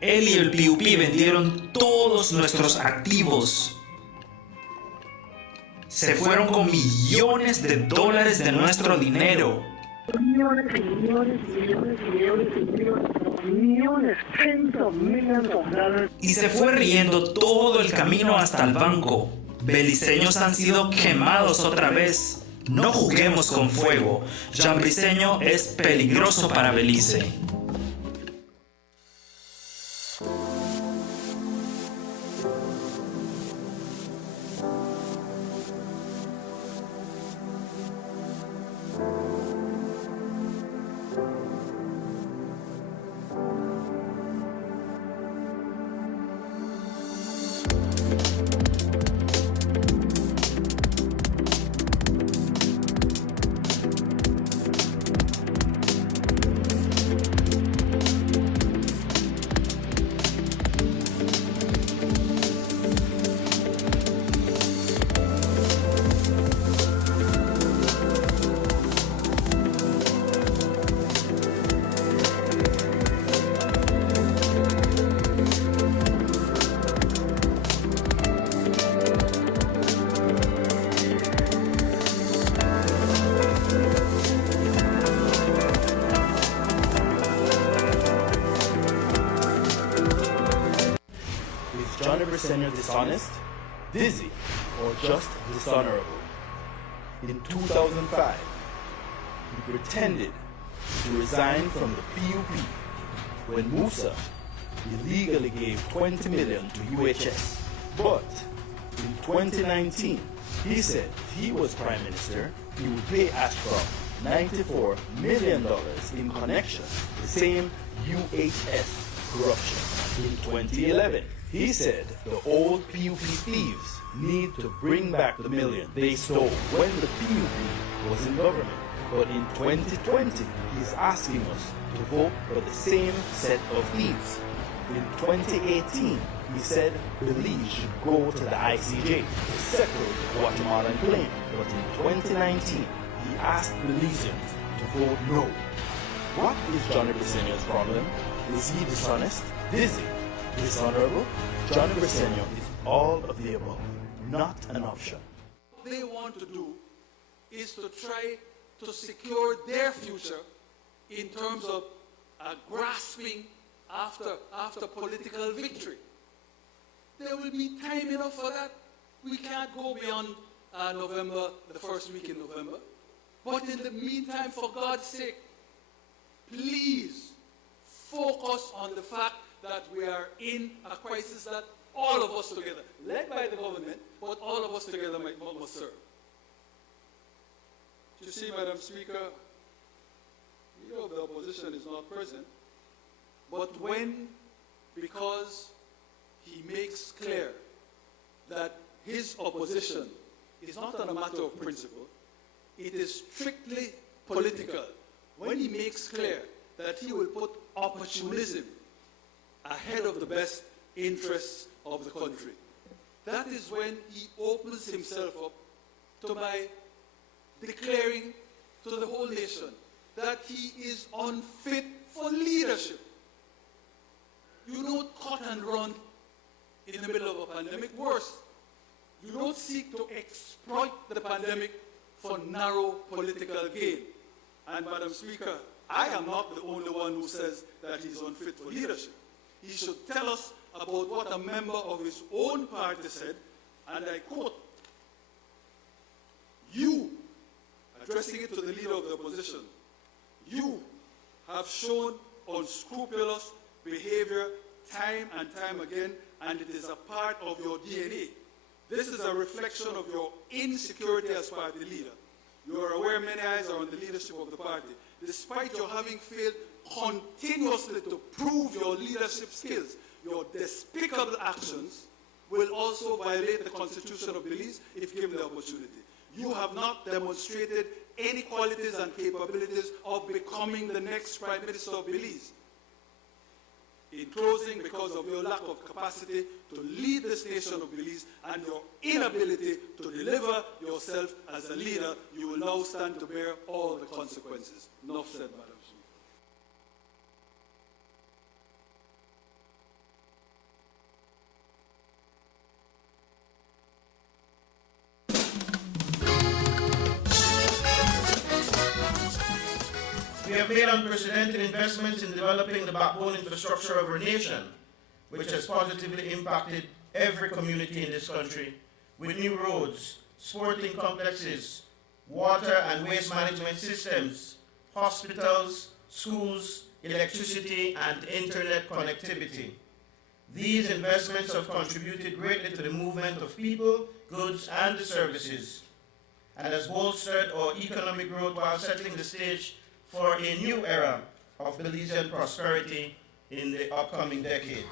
Él y el PUP vendieron todos nuestros activos. Se fueron con millones de dólares de nuestro dinero. Millones y millones y millones y millones y millones, tens of millions of dollars. Y se fue riendo todo el camino hasta el banco. Beliceños han sido quemados otra vez. No juguemos con fuego. Jean Briceño es peligroso para Belice. Briceño dishonest, dizzy, or just dishonorable? In 2005, he pretended to resign from the PUP when Musa illegally gave $20 million to UHS. But in 2019, he said if he was Prime Minister, he would pay Ashcroft $94 million in connection to the same UHS corruption. In 2011, he said the old PUP thieves need to bring back the million they stole when the PUP was in government. But in 2020, he's asking us to vote for the same set of thieves. In 2018, he said Belize should go to the ICJ to settle the Guatemalan claim. But in 2019, he asked Belizeans to vote no. What is Johnny Briceño's problem? Is he dishonest, dizzy, dishonorable? Johnny Briceño is all of the above, not an option. What they want to do is to try to secure their future in terms of grasping after political victory. There will be time enough for that. We can't go beyond November, the first week in November. But in the meantime, for God's sake, please focus on the fact that we are in a crisis that all of us together, led by the government, but all of us together must serve. You see, Madam Speaker, the opposition is not present, but when, because he makes clear that his opposition is not on a matter of principle, it is strictly political. When he makes clear that he will put opportunism ahead of the best interests of the country, that is when he opens himself up to my declaring to the whole nation that he is unfit for leadership. You don't cut and run in the middle of a pandemic. Worse, you don't seek to exploit the pandemic for narrow political gain. And Madam Speaker, I am not the only one who says that he's unfit for leadership. He should tell us about what a member of his own party said, and I quote, "You," addressing it to the leader of the opposition, "you have shown unscrupulous behavior time and time again, and it is a part of your DNA. This is a reflection of your insecurity as party leader. You are aware many eyes are on the leadership of the party. Despite your having failed continuously to prove your leadership skills, your despicable actions will also violate the Constitution of Belize if given the opportunity. You have not demonstrated any qualities and capabilities of becoming the next Prime Minister of Belize. In in closing, because of your lack of capacity to lead the station of Belize and your inability to deliver yourself as a leader, you will now stand to bear all the consequences. Enough said, Madam Speaker. We have made unprecedented investments in developing the backbone infrastructure of our nation, which has positively impacted every community in this country, with new roads, sporting complexes, water and waste management systems, hospitals, schools, electricity, and internet connectivity. These investments have contributed greatly to the movement of people, goods, and services, and has bolstered our economic growth while setting the stage for a new era of Belizean prosperity in the upcoming decade.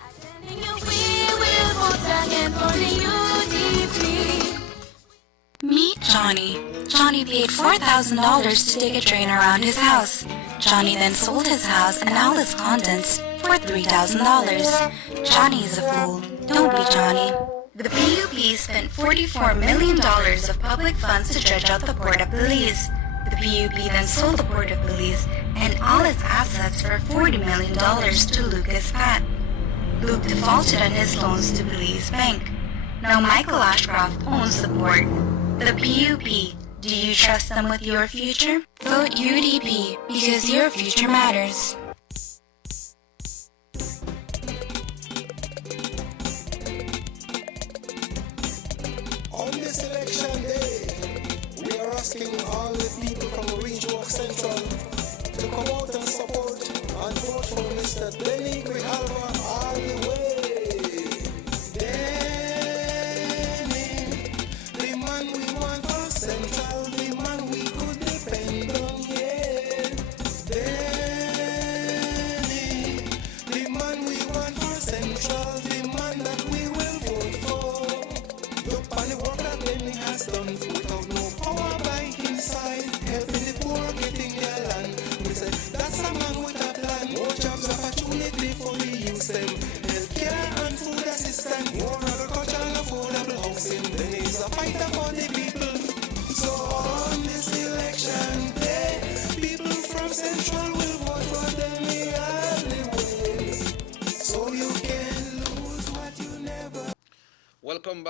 Meet Johnny. Johnny paid $4,000 to dig a drain around his house. Johnny then sold his house and all its contents for $3,000. Johnny is a fool. Don't be Johnny. The PUP spent $44 million of public funds to dredge out the port of Belize. The PUP then sold the port of Belize and all its assets for $40 million to Lucas Pat. Luke defaulted on his loans to Belize Bank. Now Michael Ashcroft owns the port. The PUP. Do you trust them with your future? Vote UDP because your future matters. On this election day, we are asking all the people from Orange Walk Central to come out and support and vote for Mr. Denny Grijalva all the way. Denny, the man we want for Central, the man we could depend on, yeah. Denny, the man we want for Central, the man that we will vote for. Look on the work that Denny has done without no power by his side, helping the poor getting their land. We say that's a man with a plan. More jobs, opportunity for the youth them. Healthcare and food assistance, more agriculture and affordable housing. Then he's a fighter for the people. So on this election day, people from Central will vote for them all the way. So you can lose what you never. Welcome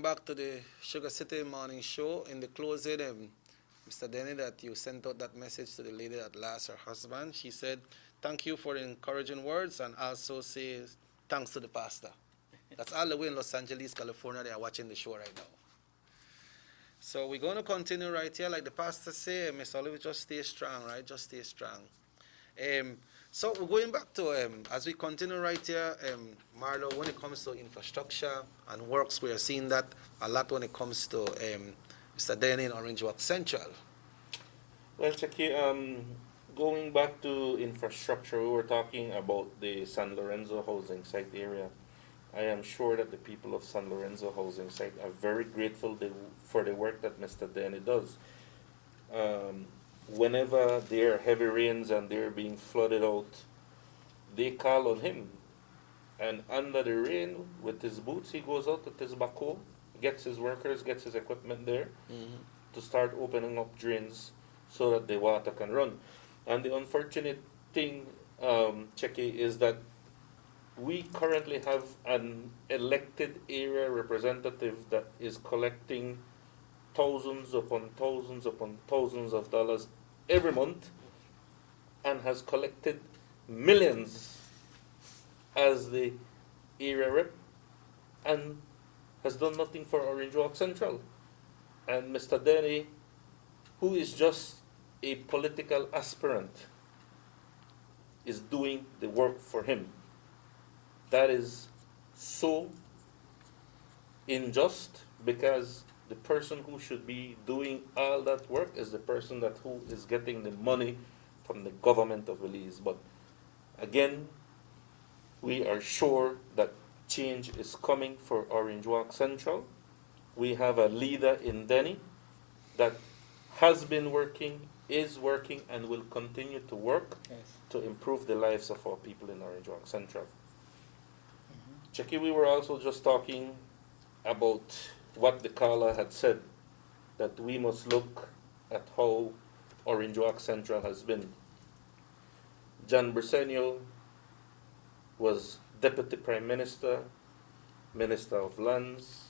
back to the Sugar City Morning Show. In the closing, Mr. Denny, that you sent out that message to the lady that lost her husband. She said, thank you for the encouraging words, and also says, thanks to the pastor. That's all the way in Los Angeles, California. They are watching the show right now. So we're going to continue right here. Like the pastor said, Mr. Oliver, just stay strong, right? Just stay strong. So we're going back to, as we continue right here, Marlo, when it comes to infrastructure and works, we are seeing that a lot when it comes to Mr. Denny in Orange Walk Central. Well, Chucky, going back to infrastructure, we were talking about the San Lorenzo housing site area. I am sure that the people of San Lorenzo housing site are very grateful for the work that Mr. Denny does. Whenever there are heavy rains and they're being flooded out, they call on him. And under the rain, with his boots, he goes out with his backhoe, gets his workers, gets his equipment there to start opening up drains so that the water can run. And the unfortunate thing, Checky, is that we currently have an elected area representative that is collecting thousands upon thousands upon thousands of dollars every month and has collected millions as the area rep and has done nothing for Orange Walk Central. And Mr. Denny, who is just a political aspirant, is doing the work for him. That is so unjust, because the person who should be doing all that work is the person who is getting the money from the government of Belize. But again, we are sure that change is coming for Orange Walk Central. We have a leader in Denny that has been working, is working, and will continue to work to improve the lives of our people in Orange Walk Central. Chucky, we were also just talking about what the caller had said, that we must look at how Orange Walk Central has been. John Briceño was Deputy Prime Minister, Minister of Lands.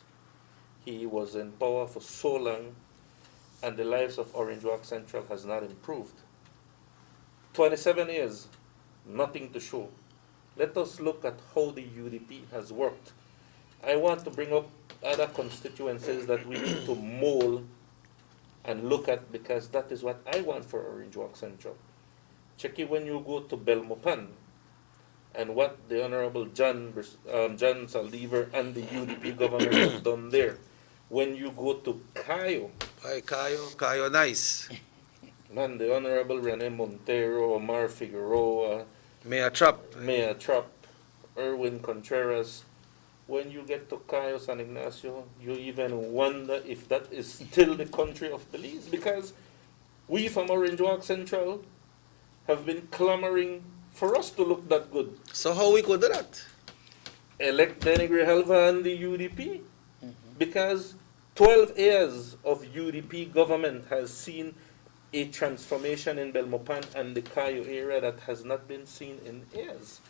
He was in power for so long, and the lives of Orange Walk Central has not improved. 27 years, nothing to show. Let us look at how the UDP has worked. I want to bring up other constituencies that we need to mold and look at, because that is what I want for Orange Walk Central. Check it when you go to Belmopan and what the Honorable John Saldivar and the UDP government have done there. When you go to Cayo. Cayo nice. Man, the Honorable Rene Montero, Omar Figueroa, Mayor Trapp, Erwin Contreras. When you get to Cayo San Ignacio, you even wonder if that is still the country of Belize, because we from Orange Walk Central have been clamoring for us to look that good. So how we could do that? Elect Denny Grijalva and the UDP. Because 12 years of UDP government has seen a transformation in Belmopan and the Cayo area that has not been seen in years.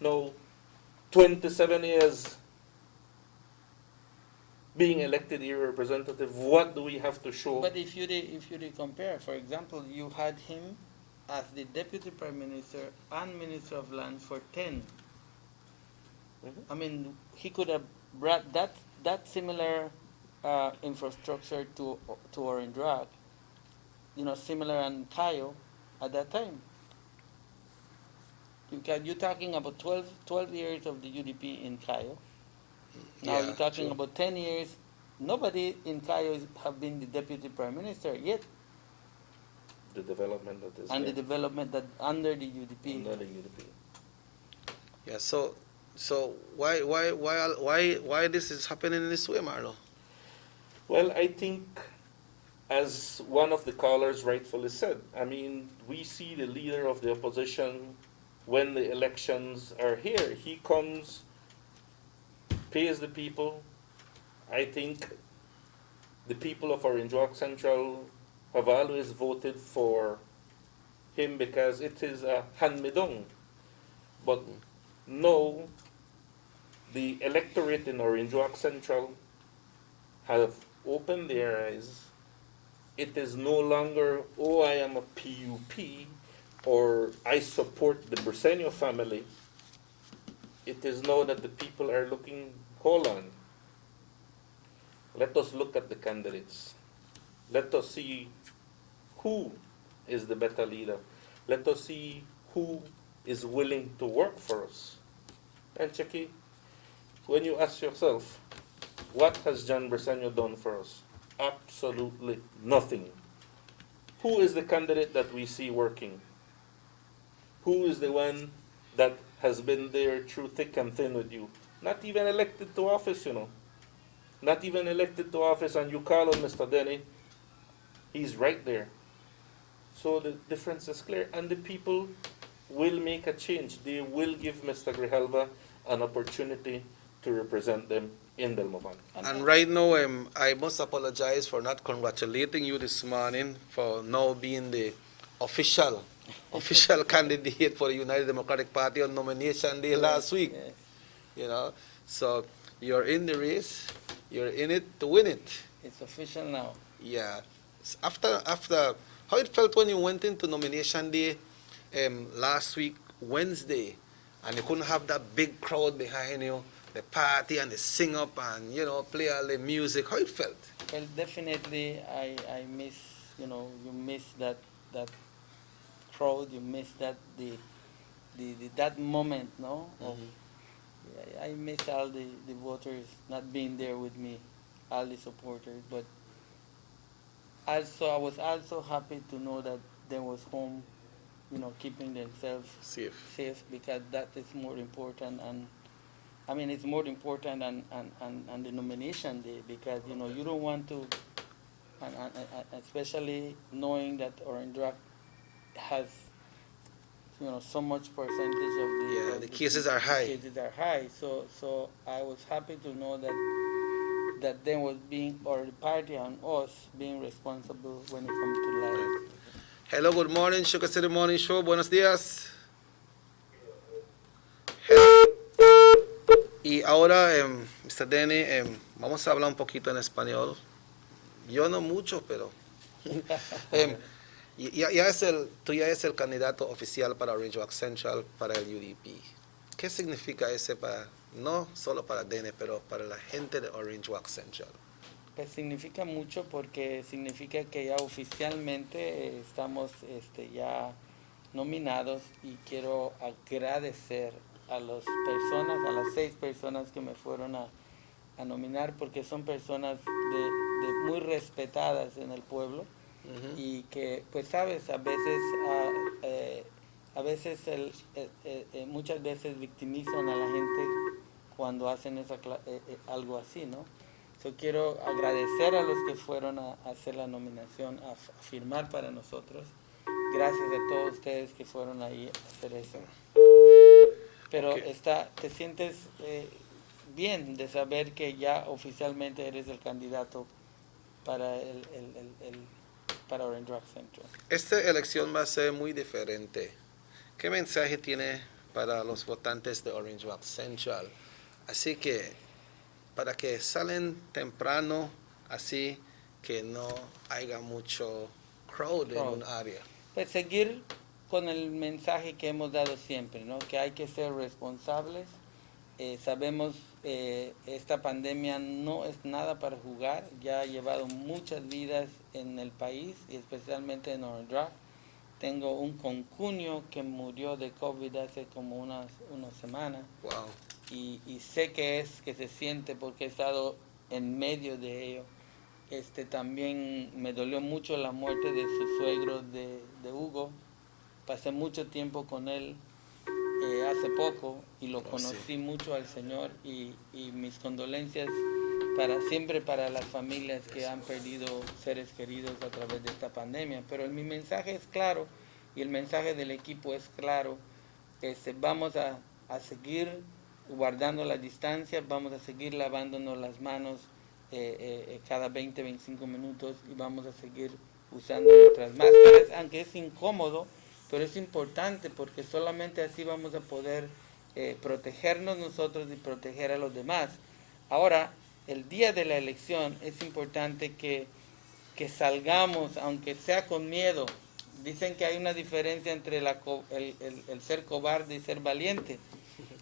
Now, 27 years being elected area representative, what do we have to show? But if you compare, for example, you had him as the Deputy Prime Minister and Minister of Lands for 10. I mean, he could have brought that similar infrastructure to Orange Rock, similar and Cayo at that time. You're talking about 12 years of the UDP in Cayo. Now you're talking about 10 years. Nobody in Cayo have been the Deputy Prime Minister yet. The development that is and there. the development that under the UDP. Under the UDP. Yeah. So why this is happening in this way, Marlo? Well, I think, as one of the callers rightfully said, I mean, we see the leader of the opposition when the elections are here. He comes, pays the people. I think the people of Orange Walk Central have always voted for him because it is a hand-me-down. But now, the electorate in Orange Walk Central have opened their eyes. It is no longer, oh, I am a PUP, or I support the Briceño family. It is now that the people are looking, hold on, let us look at the candidates. Let us see who is the better leader. Let us see who is willing to work for us. And Chucky, when you ask yourself, what has John Briceño done for us? Absolutely nothing. Who is the candidate that we see working? Who is the one that has been there through thick and thin with you? Not even elected to office, Not even elected to office, and you call on Mr. Denny, he's right there. So the difference is clear, and the people will make a change. They will give Mr. Grijalva an opportunity to represent them in Belmopan. And right now, I must apologize for not congratulating you this morning for now being the official candidate for the United Democratic Party on nomination day last week. So you're in the race. You're in it to win it. It's official now. Yeah. After how it felt when you went into nomination day last week, Wednesday, and you couldn't have that big crowd behind you, the party and the sing up and play all the music. How it felt? Well, definitely, I miss you miss that crowd. You miss that that moment, no. I miss all the voters not being there with me, all the supporters. But also, I was also happy to know that they was home, keeping themselves safe, because that is more important. And I mean, it's more important than the nomination day, because you don't want to, and especially knowing that Orange Rock has so much percentage of the cases are high. Cases are high. So I was happy to know that they was being, or the party and us being responsible when it comes to life. Hello, good morning, SugarCity MorningShow. Buenos días. Y ahora, Mr. Denny, vamos a hablar un poquito en español. Yo no mucho, pero tú ya es el candidato oficial para Orange Walk Central, para el UDP. ¿Qué significa ese no solo para Denny, pero para la gente de Orange Walk Central? Pues significa mucho porque significa que ya oficialmente estamos ya nominados, y quiero agradecer a las 6 personas que me fueron a nominar, porque son personas de muy respetadas en el pueblo. Y que, pues sabes, muchas veces victimizan a la gente cuando hacen algo así, ¿no? So, quiero agradecer a los que fueron a hacer la nominación, a firmar para nosotros. Gracias a todos ustedes que fueron ahí a hacer eso. Pero te sientes bien de saber que ya oficialmente eres el candidato para para Orange Walk Central. Esta elección va a ser muy diferente. ¿Qué mensaje tiene para los votantes de Orange Walk Central? Así que, para que salen temprano, así que no haya mucho crowd en un área. Pues seguir con el mensaje que hemos dado siempre, ¿no? Que hay que ser responsables. Sabemos esta pandemia no es nada para jugar, ya ha llevado muchas vidas en el país y especialmente en Orange Walk. Tengo un concuño que murió de COVID hace como una semana. Wow. Y sé que se siente porque he estado en medio de ello. También me dolió mucho la muerte de su suegro de Hugo. Pasé mucho tiempo con él hace poco y lo conocí mucho al Señor, y mis condolencias siempre para las familias que han perdido seres queridos a través de esta pandemia. Pero mi mensaje es claro, y el mensaje del equipo es claro. Vamos a seguir guardando la distancia, vamos a seguir lavándonos las manos cada 20-25 minutos, y vamos a seguir usando nuestras máscaras, aunque es incómodo, pero es importante porque solamente así vamos a poder protegernos nosotros y proteger a los demás. Ahora, el día de la elección es importante que salgamos, aunque sea con miedo. Dicen que hay una diferencia entre el ser cobarde y ser valiente.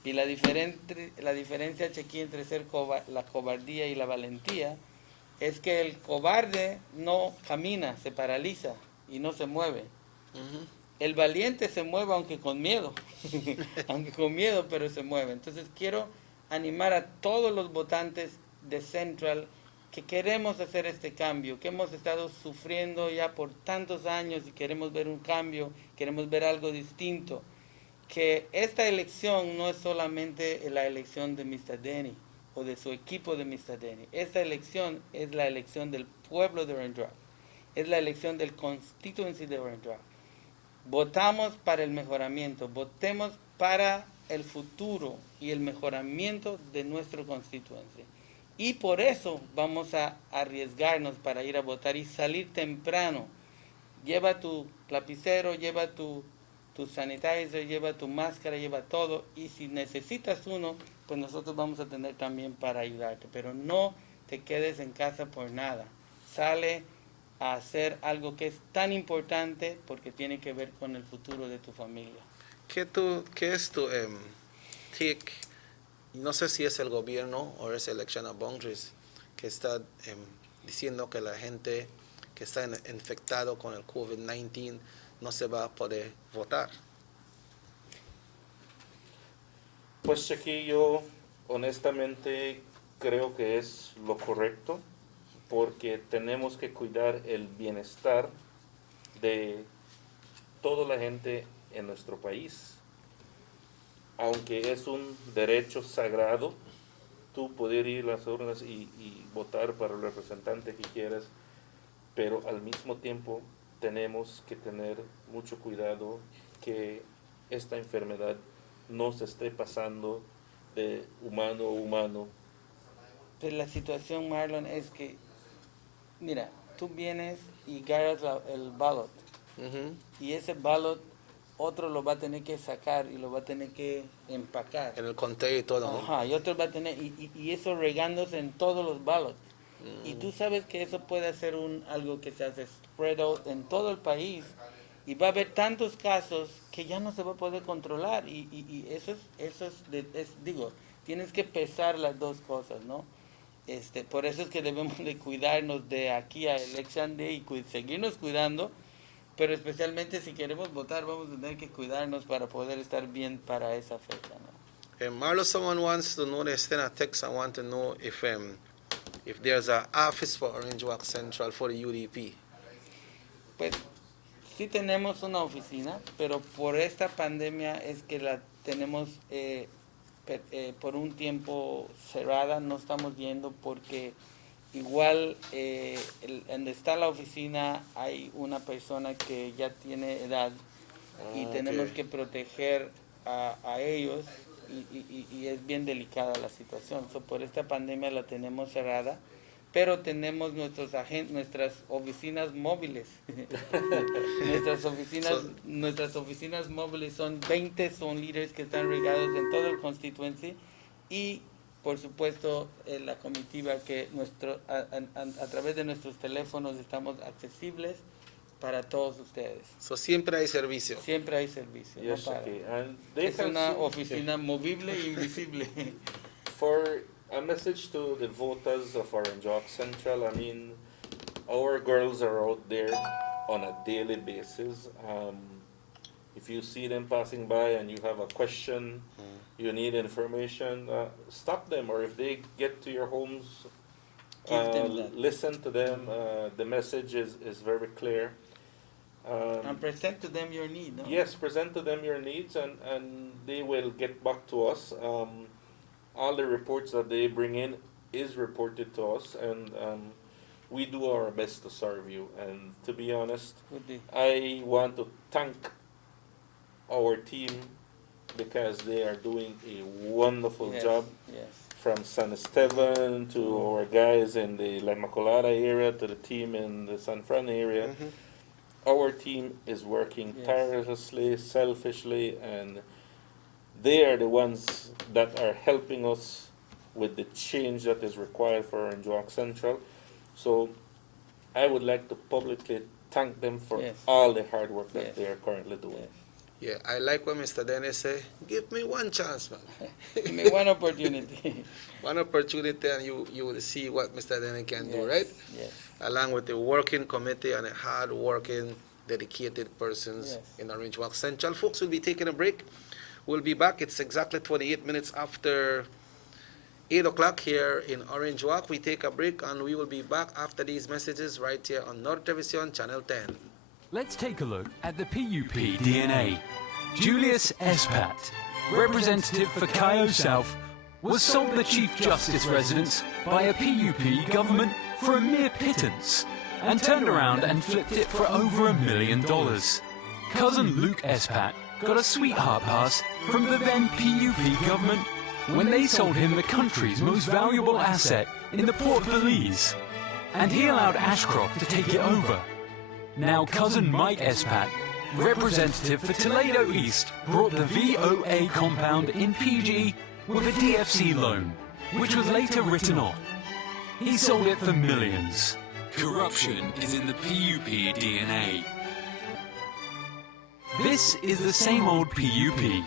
Y la diferencia aquí entre la cobardía y la valentía es que el cobarde no camina, se paraliza y no se mueve. El valiente se mueve aunque con miedo, pero se mueve. Entonces quiero animar a todos los votantes de Central que queremos hacer este cambio, que hemos estado sufriendo ya por tantos años y queremos ver un cambio, queremos ver algo distinto. Que esta elección no es solamente la elección de Mr. Denny o de su equipo de Mr. Denny. Esta elección es la elección del pueblo de Orange Walk, es la elección del constituency de Orange Walk. Votamos para el mejoramiento, votemos para el futuro y el mejoramiento de nuestro constituency. Y por eso vamos a arriesgarnos para ir a votar y salir temprano. Lleva tu lapicero, lleva tu sanitizer, lleva tu máscara, lleva todo, y si necesitas uno, pues nosotros vamos a tener también para ayudarte. Pero no te quedes en casa por nada. Sale a hacer algo que es tan importante porque tiene que ver con el futuro de tu familia. ¿Qué es tu TIC? No sé si es el gobierno o es Election of Boundaries que está diciendo que la gente que está infectado con el COVID-19 no se va a poder votar. Pues aquí yo honestamente creo que es lo correcto, porque tenemos que cuidar el bienestar de toda la gente en nuestro país. Aunque es un derecho sagrado, tú poder ir a las urnas y votar para el representante que quieras, pero al mismo tiempo tenemos que tener mucho cuidado que esta enfermedad no se esté pasando de humano a humano. Pues la situación, Marlon, es que, mira, tú vienes y agarras el ballot, y ese ballot otro lo va a tener que sacar y lo va a tener que empacar. En el conteo y todo, ¿no? Ajá, y otro va a tener, y eso regándose en todos los ballots. Y tú sabes que eso puede ser algo que se hace spread out en todo el país, y va a haber tantos casos que ya no se va a poder controlar, y eso es, digo, tienes que pesar las dos cosas, ¿no? Por eso es que debemos de cuidarnos de aquí a Election Day y seguirnos cuidando, pero especialmente si queremos votar vamos a tener que cuidarnos para poder estar bien para esa fecha, ¿no? Marlo, someone wants to know, they send a text and want to know if there's an office for Orange Walk Central for the UDP. Pues sí tenemos una oficina, pero por esta pandemia es que la tenemos por un tiempo cerrada, no estamos yendo porque igual donde está la oficina hay una persona que ya tiene edad y tenemos que proteger a ellos y es bien delicada la situación. Por esta pandemia la tenemos cerrada, pero tenemos nuestras oficinas móviles. nuestras oficinas móviles son 20, son líderes que están regados en todo el constituency y por supuesto la comitiva que a través de nuestros teléfonos estamos accesibles para todos ustedes. Siempre hay servicio. Siempre hay servicio. Yes, no para. okay. And Es una oficina movible e invisible. For a message to the voters of Orange Walk Central, I mean, our girls are out there on a daily basis. If you see them passing by and you have a question, you need information, stop them, or if they get to your homes, listen to them. The message is very clear. And present to them your need, no? Yes, present to them your needs, and they will get back to us. All the reports that they bring in is reported to us, and we do our best to serve you. And to be honest, I want to thank our team because they are doing a wonderful job. Yes. From San Esteban to our guys in the La Immaculada area to the team in the San Fran area. Our team is working tirelessly, selfishly, and they are the ones that are helping us with the change that is required for Orange Walk Central. So I would like to publicly thank them for all the hard work that they are currently doing. Yeah, I like what Mr. Dennis say. Give me one chance, man. Give me one opportunity. One opportunity, and you will see what Mr. Dennis can do, right? Yes. Along with the working committee and the hard-working, dedicated persons in Orange Walk Central. Folks, will be taking a break. We'll be back. It's exactly 28 minutes after 8 o'clock here in Orange Walk. We take a break, and we will be back after these messages right here on North Television, Channel 10. Let's take a look at the PUP DNA. Julius Espat, representative for Cayo South, was sold the Chief Justice residence by a PUP government for a mere pittance and turned around and flipped it for over $1 million. Cousin Luke Espat got a sweetheart pass from the then PUP government when they sold him the country's most valuable asset in the Port Belize, and he allowed Ashcroft to take it over. Now cousin Mike Espat, representative for Toledo East, brought the VOA compound in PG with a DFC loan, which was later written off. He sold it for millions. Corruption is in the PUP DNA. This is the same old PUP.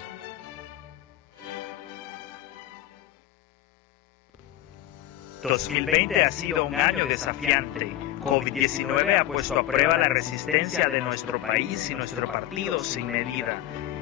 ...2020 ha sido un año desafiante. COVID-19 ha puesto a prueba la resistencia de nuestro país y nuestro partido sin medida.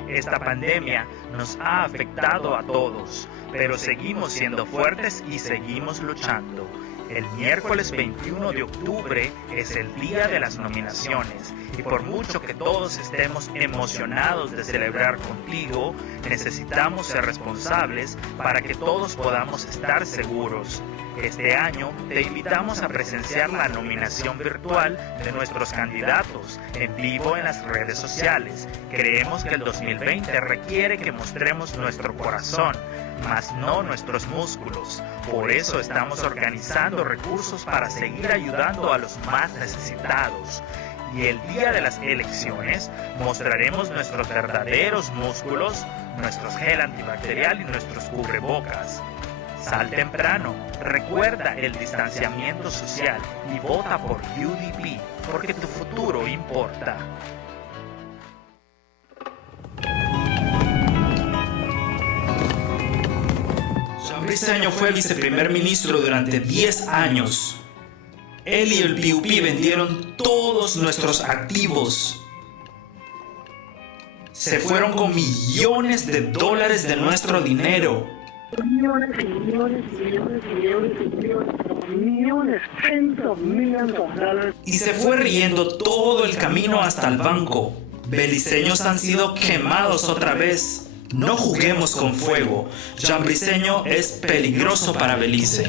Esta pandemia nos ha afectado a todos, pero seguimos siendo fuertes y seguimos luchando. El miércoles 21 de octubre es el día de las nominaciones y por mucho que todos estemos emocionados de celebrar contigo, necesitamos ser responsables para que todos podamos estar seguros. Este año te invitamos a presenciar la nominación virtual de nuestros candidatos en vivo en las redes sociales. Creemos que el 2020 requiere que mostremos nuestro corazón, mas no nuestros músculos. Por eso estamos organizando recursos para seguir ayudando a los más necesitados. Y el día de las elecciones mostraremos nuestros verdaderos músculos, nuestros gel antibacterial y nuestros cubrebocas. Sal temprano, recuerda el distanciamiento social y vota por UDP, porque tu futuro importa. Jean Briceño fue viceprimer ministro durante 10 años. Él y el PUP vendieron todos nuestros activos. Se fueron con millones de dólares de nuestro dinero. Millones y millones y millones y millones y millones, tens of millions of dollars. Y se fue riendo todo el camino hasta el banco. Beliceños han sido quemados otra vez. No juguemos con fuego. Jean Briceño es peligroso para Belice.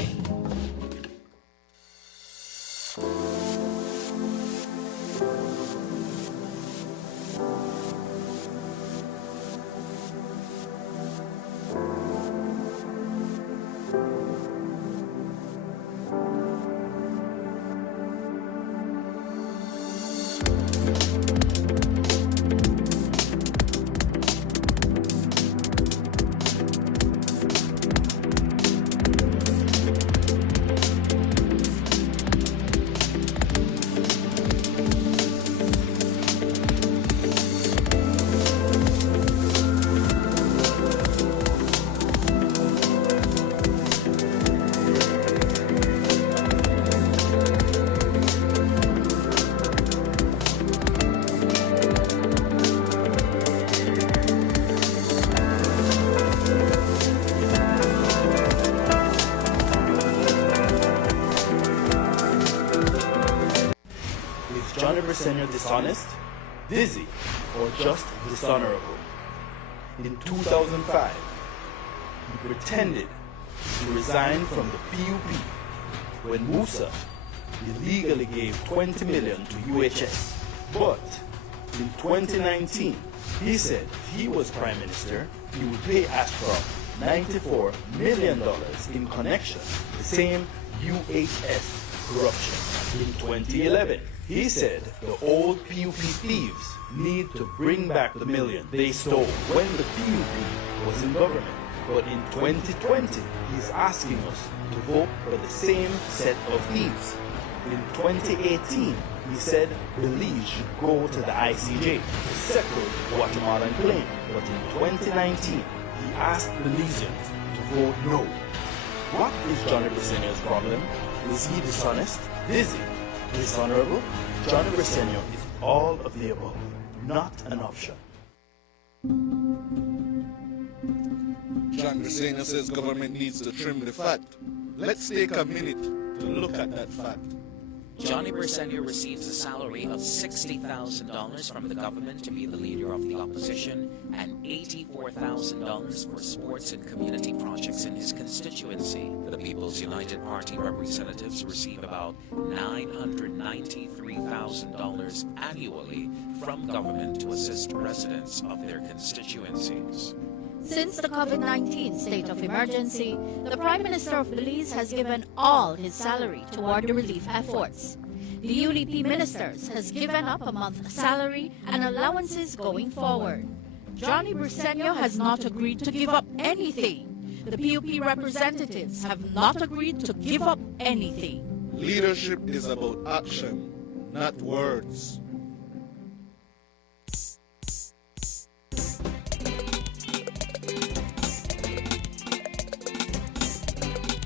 Johnny Briceño dishonest, dizzy, or just dishonorable? In 2005, he pretended to resign from the PUP when Musa illegally gave 20 million to UHS. But in 2019, he said if he was prime minister, he would pay Ashcroft $94 million in connection to the same UHS corruption. In 2011, he said the old PUP thieves need to bring back the million they stole when the PUP was in government. But in 2020, he's asking us to vote for the same set of thieves. In 2018, he said Belize should go to the ICJ to settle the Guatemalan claim. But in 2019, he asked Belizeans to vote no. What is Johnny Briceño's problem? Is he dishonest, dizzy, dishonorable? Johnny Briceño is all of the above, not an option. John Briceño says government needs to trim the fat. Let's take a minute to look at that fact. Johnny Briceño receives a salary of $60,000 from the government to be the leader of the opposition and $84,000 for sports and community projects in his constituency. The People's United Party representatives receive about $993,000 annually from government to assist residents of their constituencies. Since the COVID-19 state of emergency, the Prime Minister of Belize has given all his salary toward the relief efforts. The UDP ministers has given up a month's salary and allowances going forward. Johnny Briceño has not agreed to give up anything. The PUP representatives have not agreed to give up anything. Leadership is about action, not words.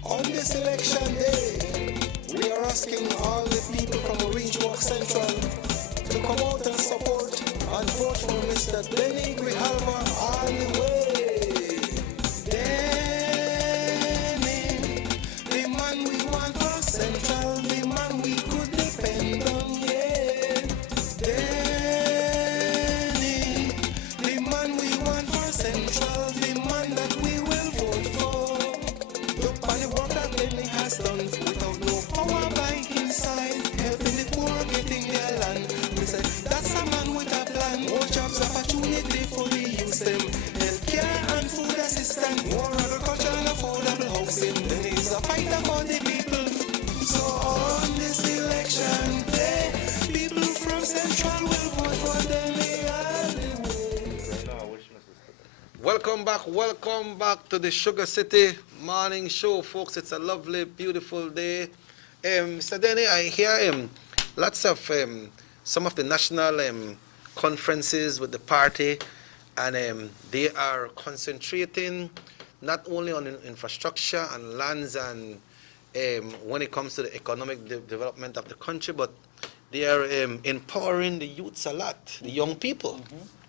On this election day, we are asking all the people from Orange Walk Central to come out and support and vote for Mr. Denny Grijalva all the way. Denny, the man we want for Central. than he has done without no power by his side. Helping the poor getting their land. We say that's a man with a plan. More jobs, opportunity for the youth them. Healthcare and food assistance. More agriculture and affordable housing. Then he's a fighter for the people. So on this election day, people from Central will vote for them. Welcome back to the Sugar City Morning Show, folks. It's a lovely, beautiful day. Mr. Denny, I hear lots of some of the national conferences with the party, and they are concentrating not only on infrastructure and lands and when it comes to the economic development of the country, but they are empowering the youths a lot, the young people.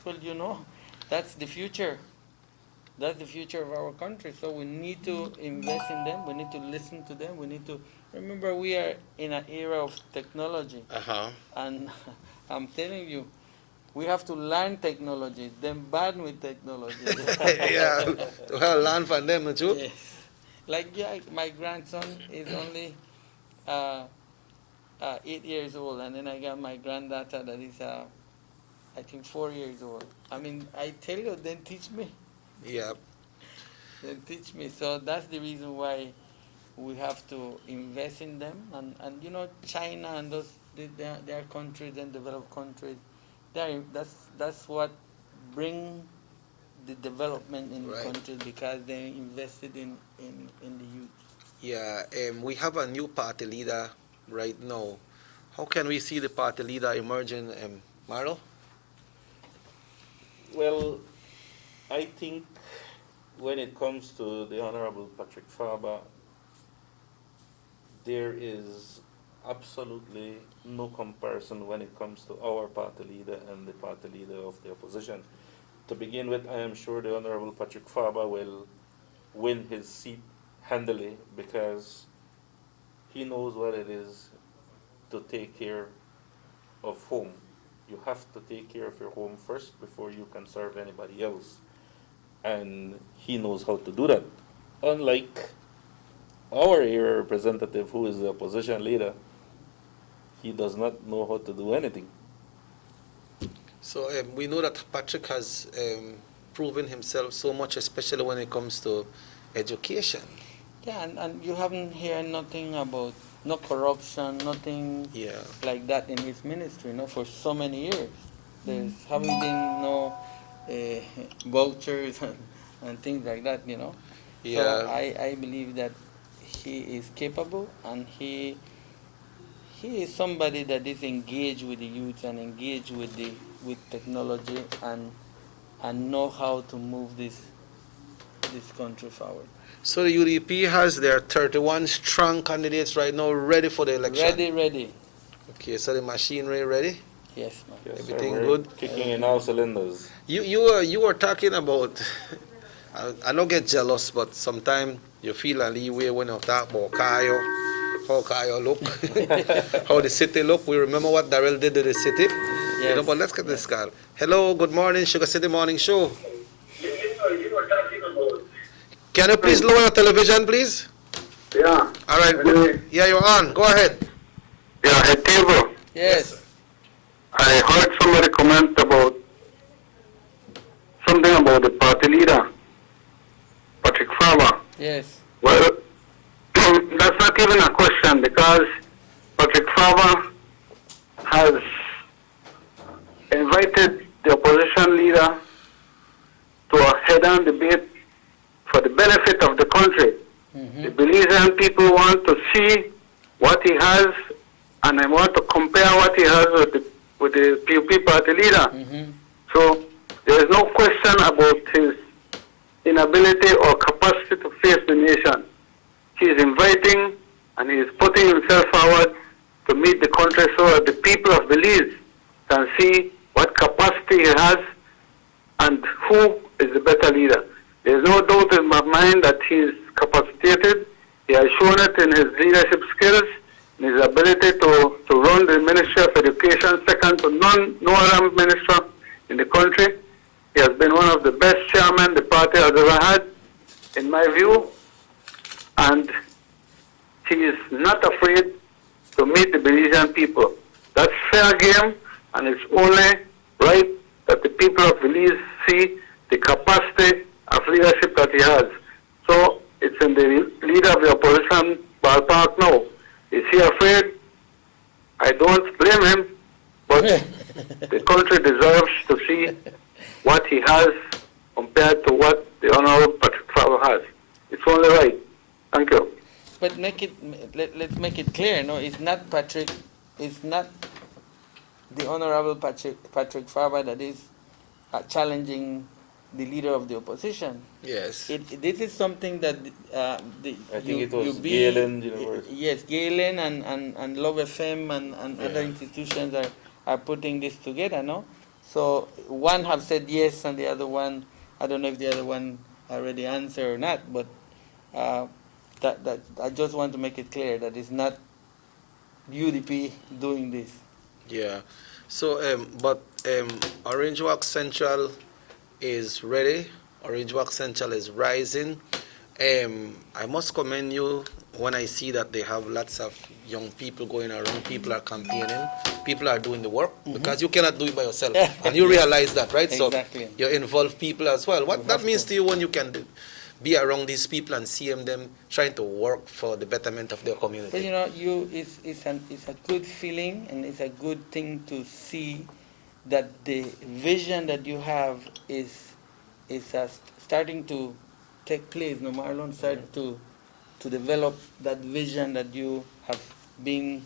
Well, you know, that's the future. That's the future of our country. So we need to invest in them. We need to listen to them. We need to remember we are in an era of technology. And I'm telling you, we have to learn technology, then ban with technology. Yeah, well, learn from them too. Yes. Like, yeah, my grandson is only 8 years old, and then I got my granddaughter that is, I think, 4 years old. I mean, I tell you, then teach me. Yeah. Then teach me. So that's the reason why we have to invest in them. And you know, China and those, their countries and developed countries, that's what bring the development in the country, because they invested in the youth. Yeah, we have a new party leader right now. How can we see the party leader emerging, Marlo? Well, I think when it comes to the Honorable Patrick Faber, there is absolutely no comparison when it comes to our party leader and the party leader of the opposition. To begin with, I am sure the Honorable Patrick Faber will win his seat handily, because he knows what it is to take care of home. You have to take care of your home first before you can serve anybody else. And he knows how to do that. Unlike our area representative, who is the opposition leader, he does not know how to do anything. So we know that Patrick has proven himself so much, especially when it comes to education. Yeah, and you haven't heard nothing about no corruption, nothing like that in his ministry, for so many years. There haven't been no vouchers and things like that, Yeah. So I believe that he is capable, and he is somebody that is engaged with the youth and engaged with technology and know how to move this country forward. So the UDP has their 31 strong candidates right now ready for the election? Ready. Okay, so the machinery ready? Yes, ma'am. Yes, everything sir, good? Kicking in all cylinders. You were talking about, I don't get jealous, but sometimes you feel a leeway when you talk about Cayo, how Cayo look, how the city look. We remember what Darrell did to the city. Yes. But let's get this guy. Hello, good morning, Sugar City Morning Show. Can you please lower your television, please? Yeah. All right. Good. Yeah, you're on. Go ahead. Yeah, at table. Yes. I heard somebody comment about something about the party leader, Patrick Faber. Yes. Well, that's not even a question, because Patrick Faber has invited the opposition leader to a head-on debate for the benefit of the country. The Belizean people want to see what he has, and they want to compare what he has with the PUP party leader. So there is no question about his inability or capacity to face the nation. He is inviting and he is putting himself forward to meet the country so that the people of Belize can see what capacity he has and who is the better leader. There is no doubt in my mind that he is capacitated. He has shown it in his leadership skills, in his ability to run the Ministry of Education, second to no other minister in the country. He has been one of the best chairmen the party has ever had, in my view. And he is not afraid to meet the Belizean people. That's fair game, and it's only right that the people of Belize see the capacity of leadership that he has. So it's in the leader of the opposition ballpark now. Is he afraid? I don't blame him, but the country deserves to see what he has compared to what the Honorable Patrick Farber has. It's only right. Thank you. But let's make it clear, no, it's not Patrick, it's not the Honorable Patrick Farber that is challenging the leader of the opposition. Yes. This is something that I think it was Galen University. Yes, Galen and Love FM and other institutions are putting this together, no? So one have said yes, and the other one, I don't know if the other one already answered or not, but that I just want to make it clear that it's not UDP doing this. Yeah. So, Orange Walk Central is ready. Orange Walk Central is rising. I must commend you when I see that they have lots of young people going around. People are campaigning. People are doing the work because you cannot do it by yourself. And you realize that, right? Exactly. So you involve people as well. What that means to you when you can be around these people and see them trying to work for the betterment of their community? But you know, it's a good feeling, and it's a good thing to see that the vision that you have is starting to take place. No, Marlon started to develop that vision that you have been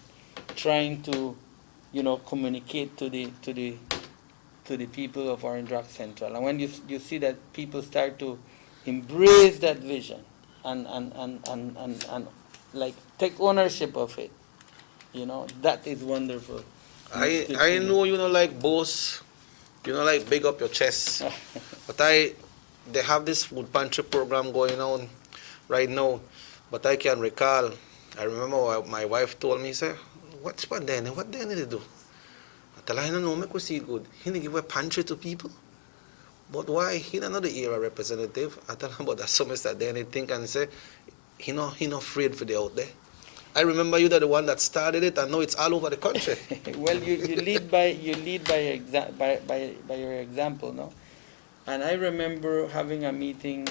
trying to, communicate to the people of Orange Rock Central. And when you see that people start to embrace that vision and like take ownership of it, that is wonderful. I know you don't like boast, you don't like big up your chest, but they have this food pantry program going on right now. But I can recall, I remember what my wife told me, say, what Danny they do? I tell her, I don't know, make we see good. He didn't give a pantry to people. But why? He not the era representative. I tell him about that so Mr. Danny think and say, he not afraid for the out there. I remember you are the one that started it, and now it's all over the country. Well, you lead by your example, no? And I remember having a meeting,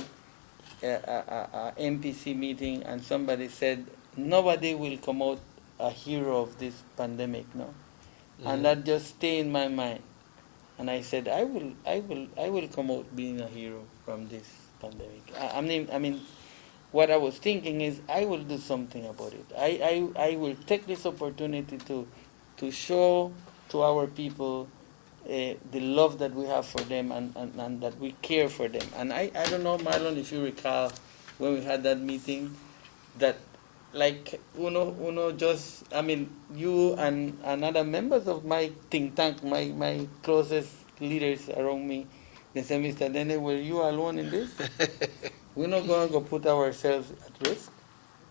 a MPC meeting, and somebody said nobody will come out a hero of this pandemic, no? Mm-hmm. And that just stayed in my mind. And I said, I will come out being a hero from this pandemic. I mean, what I was thinking is I will do something about it. I will take this opportunity to show to our people the love that we have for them and that we care for them. And I don't know, Marlon, if you recall when we had that meeting, that like Uno just, I mean, you and other members of my think tank, my closest leaders around me, they said, Mr. Dene, were you alone in this? We're not going to go put ourselves at risk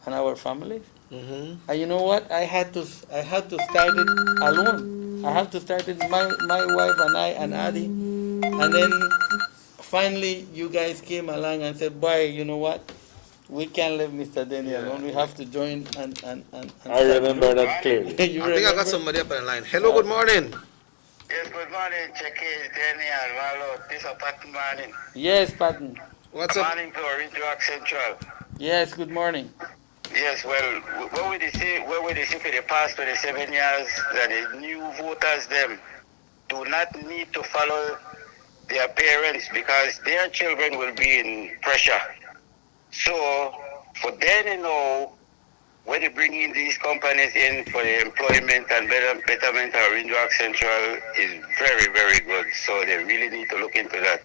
and our families. Mm-hmm. And you know what? I had to start it alone. I have to start it, my wife and I and Adi. And then finally you guys came along and said, boy, you know what? We can't leave Mr. Denny alone. We have to join and I remember that clearly. I think I got somebody up on the line. Hello, good morning. Yes, good morning, Checky, Denny, and Marlo. This is Patton morning. Yes, Patton. What's up? Morning to Orange Rock Central. Yes, good morning. Yes, well, what we see for the past 27 years that the new voters them do not need to follow their parents because their children will be in pressure. So for them to know when they bring in these companies in for the employment and betterment of Orange Rock Central is very, very good. So they really need to look into that.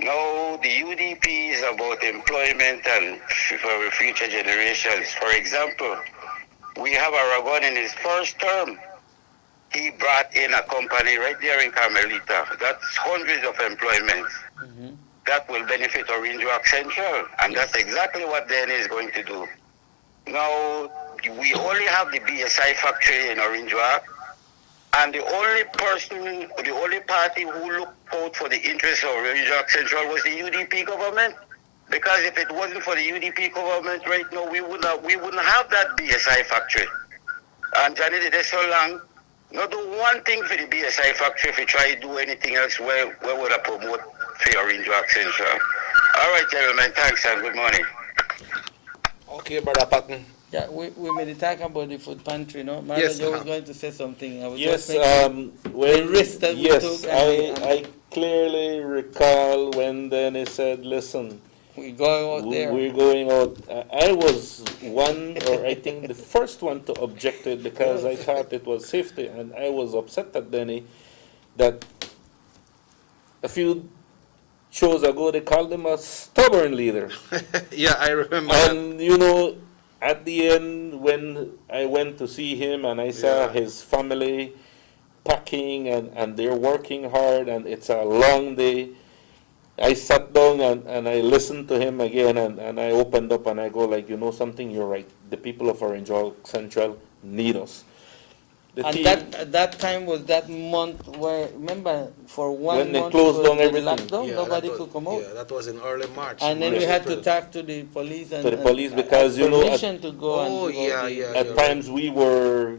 Now, the UDP is about employment and for future generations. For example, we have Aragon in his first term. He brought in a company right there in Carmelita. That's hundreds of employments. Mm-hmm. That will benefit Orange Rock Central, and that's exactly what Danny is going to do. Now, we only have the BSI factory in Orange Rock, and the only party who looked out for the interests of Orange Rock Central was the UDP government. Because if it wasn't for the UDP government right now, we wouldn't have that BSI factory. And Johnny did it so long. Not do one thing for the BSI factory. If you try to do anything else, where would I promote for Orange Walk Central? All right, gentlemen. Thanks and good morning. Okay, Brother Patton. Yeah, we made talk about the food pantry, no? Marlon, Yes, you was going to say something. I was Yes, just making the risk that we took. I clearly recall when Danny said, listen, we're going out there. We're going out. I was one, or I think the first one to object to it because I thought it was safety, and I was upset at Danny that a few shows ago they called him a stubborn leader. Yeah, I remember. And you know, at the end, when I went to see him and I saw his family packing and they're working hard and it's a long day, I sat down and I listened to him again and I opened up and I go like, you know something, you're right. The people of Orange Walk Central need us. And that time was that month where, remember, for 1 month when they closed down everything, lockdown, nobody could come out. Yeah, that was in early March. And then we had to talk to the police and because you know, permission to go at times we were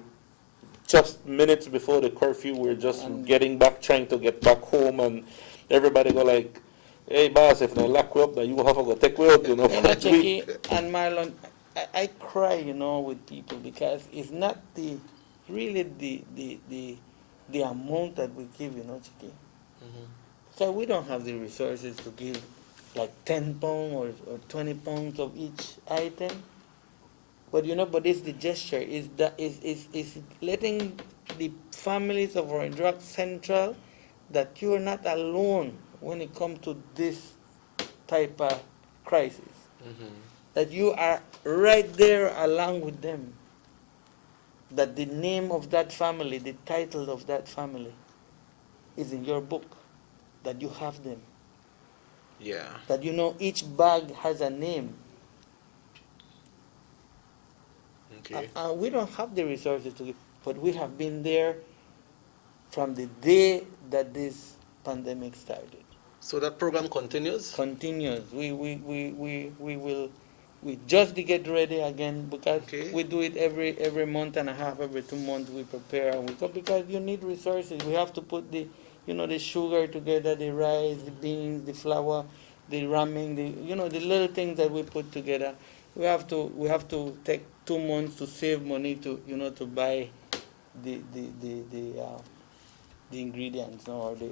just minutes before the curfew. We're just getting back, trying to get back home, and everybody go like, "Hey, boss, if they lock you up, then you have to go take you out," you know. Jackie and Marlon, I cry, you know, with people because it's not really the amount that we give, you know, Chiki. So we don't have the resources to give like 10 pounds or 20 pounds of each item. But you know, but it's the gesture, is letting the families of Orange Walk Central that you are not alone when it comes to this type of crisis. That you are right there along with them. That the name of that family, the title of that family is in your book, that you have them. Yeah. That you know each bag has a name. Okay. We don't have the resources to give, but we have been there from the day that this pandemic started. So that program continues? Continues. We just to get ready again because we do it every month and a half, every 2 months we prepare and we go because you need resources. We have to put the sugar together, the rice, the beans, the flour, the ramen, the little things that we put together. We have to take 2 months to save money to buy the ingredients, or the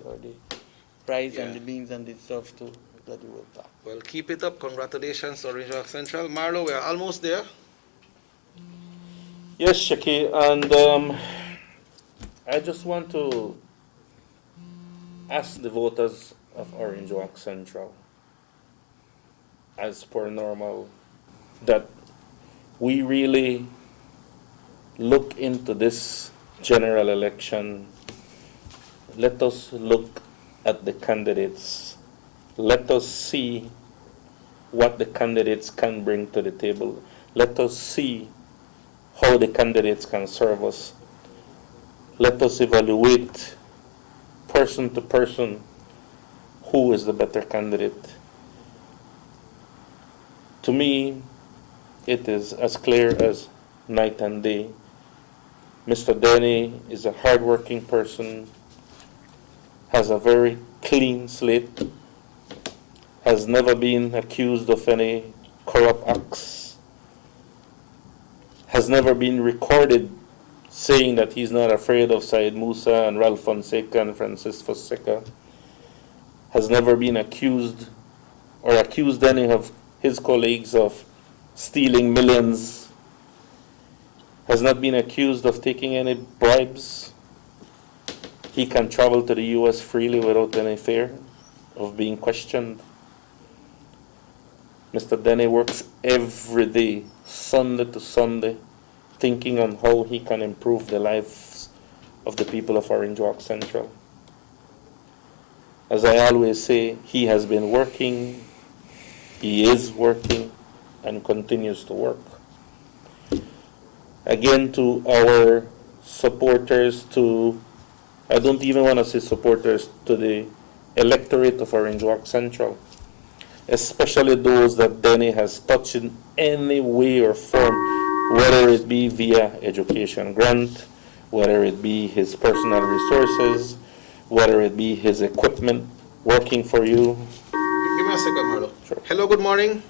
rice and the beans and the stuff that we will pack. Well, keep it up. Congratulations, Orange Walk Central. Marlo, we are almost there. Yes, Shaki, and I just want to ask the voters of Orange Walk Central, as per normal, that we really look into this general election. Let us look at the candidates. Let us see what the candidates can bring to the table. Let us see how the candidates can serve us. Let us evaluate person to person who is the better candidate. To me, it is as clear as night and day. Mr. Denny is a hardworking person, has a very clean slate, has never been accused of any corrupt acts, has never been recorded saying that he's not afraid of Syed Musa and Ralph Fonseca and Francis Fonseca, has never been accused any of his colleagues of stealing millions, has not been accused of taking any bribes. He can travel to the US freely without any fear of being questioned. Mr. Denny works every day, Sunday to Sunday, thinking on how he can improve the lives of the people of Orange Walk Central. As I always say, he has been working, he is working, and continues to work. Again, to our supporters, I don't even want to say supporters, to the electorate of Orange Walk Central. especially those that Denny has touched in any way or form, whether it be via education grant, whether it be his personal resources, whether it be his equipment working for you. Give me a second, Marlo. Sure. Hello, good morning.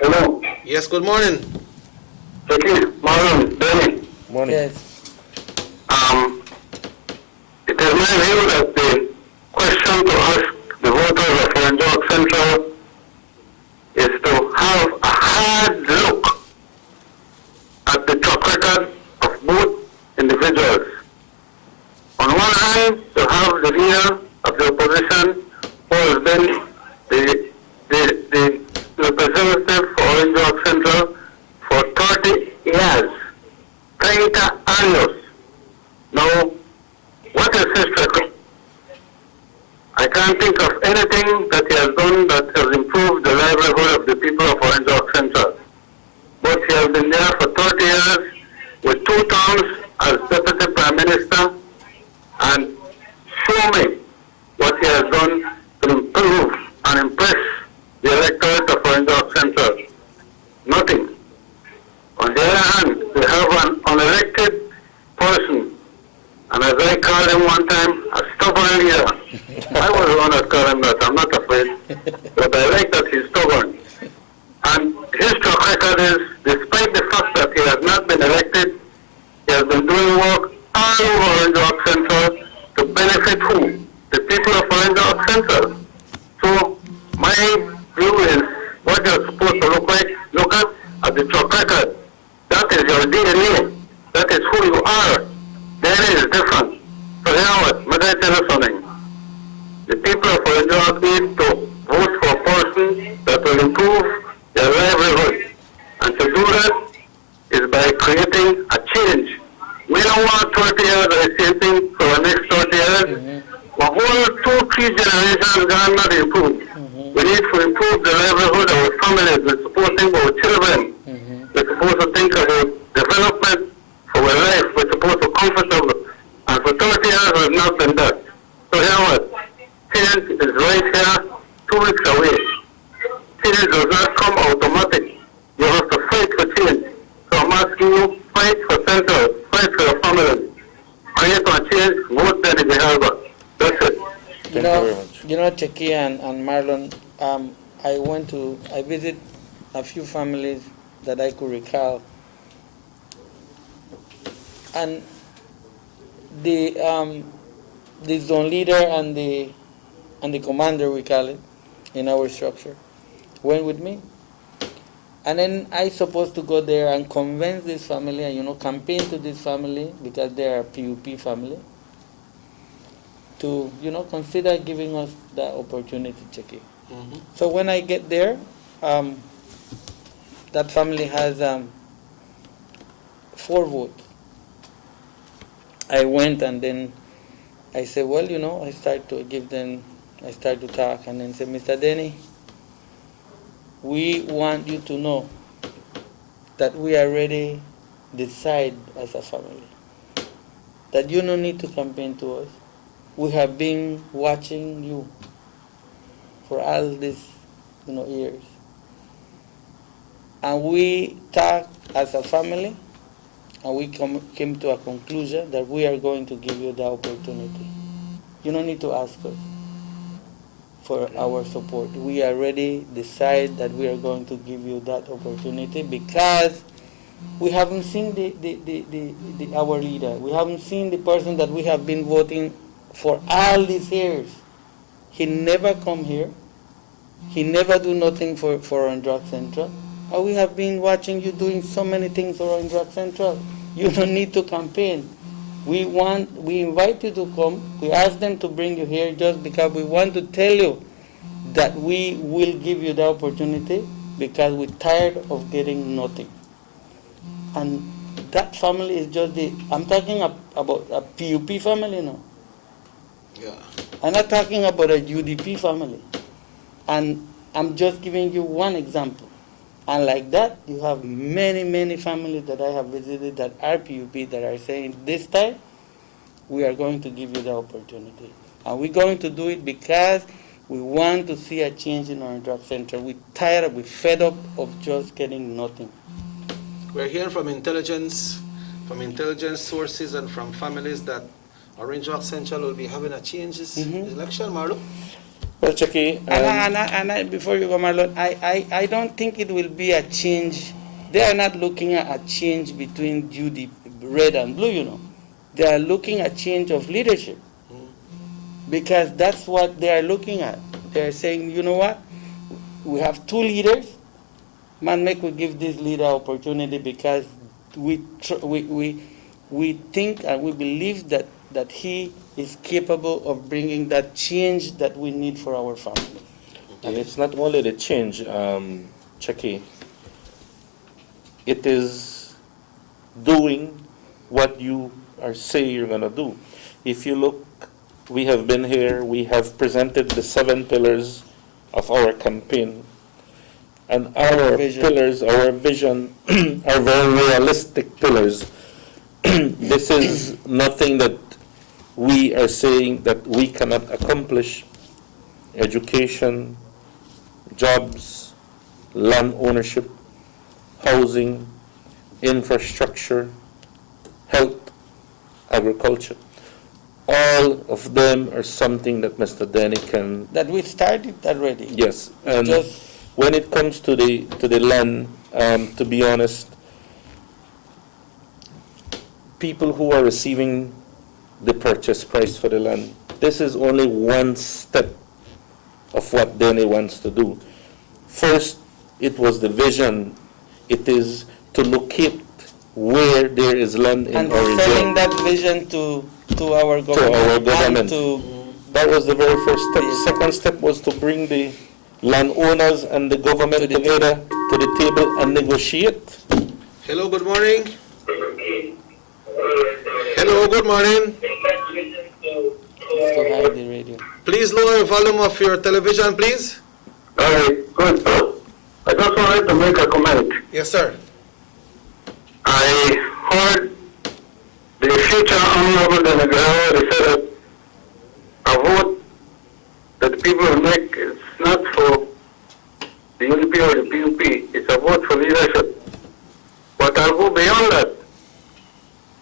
Hello. Yes, good morning. Jackie, Marlon, Benny. Morning. Yes. It is my view that the question to ask the voters of Orange Central is to have a hard look at the track record of both individuals. On one hand, you have the leader of the opposition who has been the representative for Orange Central for 30 years. 30 años. Now, what is his record? I can't think of anything that he has done that has improved the livelihood of the people of Orange Central. But he has been there for 30 years with 2 terms as Deputy Prime Minister, and show me what he has done to improve and impress the electorate of Orange Central. Nothing. On the other hand, we have an unelected person, and as I called him one time, a stubborn leader. I was the one that called him that, I'm not afraid, but I like that he's stubborn. And his track record is, despite the fact that he has not been elected, he has been doing work all over Orange Central to benefit who? The people of Orange Central. So my view is, what you're supposed to look at the track record. That is your DNA. That is who you are. DNA is different. So you know what? May I tell you something? The people of Orange need to vote for a person that will improve their livelihood. And to do that is by creating a change. We don't want 30 years of the same thing for the next 30 years. The whole 2-3 generations are not improved. We need to improve the livelihood of our families. We're supposed to think about children. We're supposed to think about development for our life. We're supposed to be comfortable. And for 30 years, we've not been done. So you know what? Change is right here, 2 weeks away. Change does not come automatic. You have to fight for change. So I'm asking you, fight for Central, fight for your family. Create a change, vote Denny Behalva. That's it. You know, Checky and Marlon, I visit a few families that I could recall, and the zone leader and the commander, we call it, in our structure, went with me, and then I supposed to go there and convince this family and campaign to this family because they are a PUP family, to consider giving us that opportunity, Checky. So when I get there, that family has 4 votes. I went and then I said, well, I start to talk and then say, Mr. Denny, we want you to know that we already decide as a family that you don't need to campaign to us. We have been watching you for all these years. And we talked as a family, and we came to a conclusion that we are going to give you the opportunity. You don't need to ask us for our support. We already decide that we are going to give you that opportunity because we haven't seen our leader. We haven't seen the person that we have been voting for all these years. He never come here. He never do nothing for Orange Central. And we have been watching you doing so many things for Orange Central. You don't need to campaign. We invite you to come. We ask them to bring you here just because we want to tell you that we will give you the opportunity because we're tired of getting nothing. And that family is just I'm talking about a PUP family now. Yeah. I'm not talking about a UDP family. And I'm just giving you one example. And like that, you have many, many families that I have visited that are PUP that are saying, this time, we are going to give you the opportunity. And we're going to do it because We want to see a change in Orange Rock Central. We're fed up of just getting nothing. We're hearing from intelligence sources and from families that Orange Rock Central will be having a change this election, Marlo. Well, Chucky, and before you go, Marlon, I don't think it will be a change. They are not looking at a change between the red and blue, you know. They are looking at change of leadership. Because that's what they are looking at. They're saying, you know what? We have two leaders. Man, make we give this leader opportunity because we think and we believe that he is capable of bringing that change that we need for our family. And it's not only the change, Chucky. It is doing what you are saying you're going to do. If you look, we have been here, we have presented the 7 pillars of our campaign. And our pillars, our vision, are very realistic pillars. This is nothing that we are saying that we cannot accomplish. Education, jobs, land ownership, housing, infrastructure, health, agriculture. All of them are something that Mr. Denny can... That we started already. Yes, and when it comes to the land, to be honest, people who are receiving the purchase price for the land, this is only one step of what Denny wants to do. First, it was the vision. It is to locate where there is land in Orange Rock. And selling that vision to our government. That was the very first step. Second step was to bring the landowners and the government together to the table and negotiate. Hello, good morning. Hello, good morning. Please lower the volume of your television, please. All right, good. I just wanted to make a comment. Yes, sir. I heard the future honorable Delegado said that a vote that the people will make is not for the UDP or the PUP, it's a vote for leadership. But I'll go beyond that.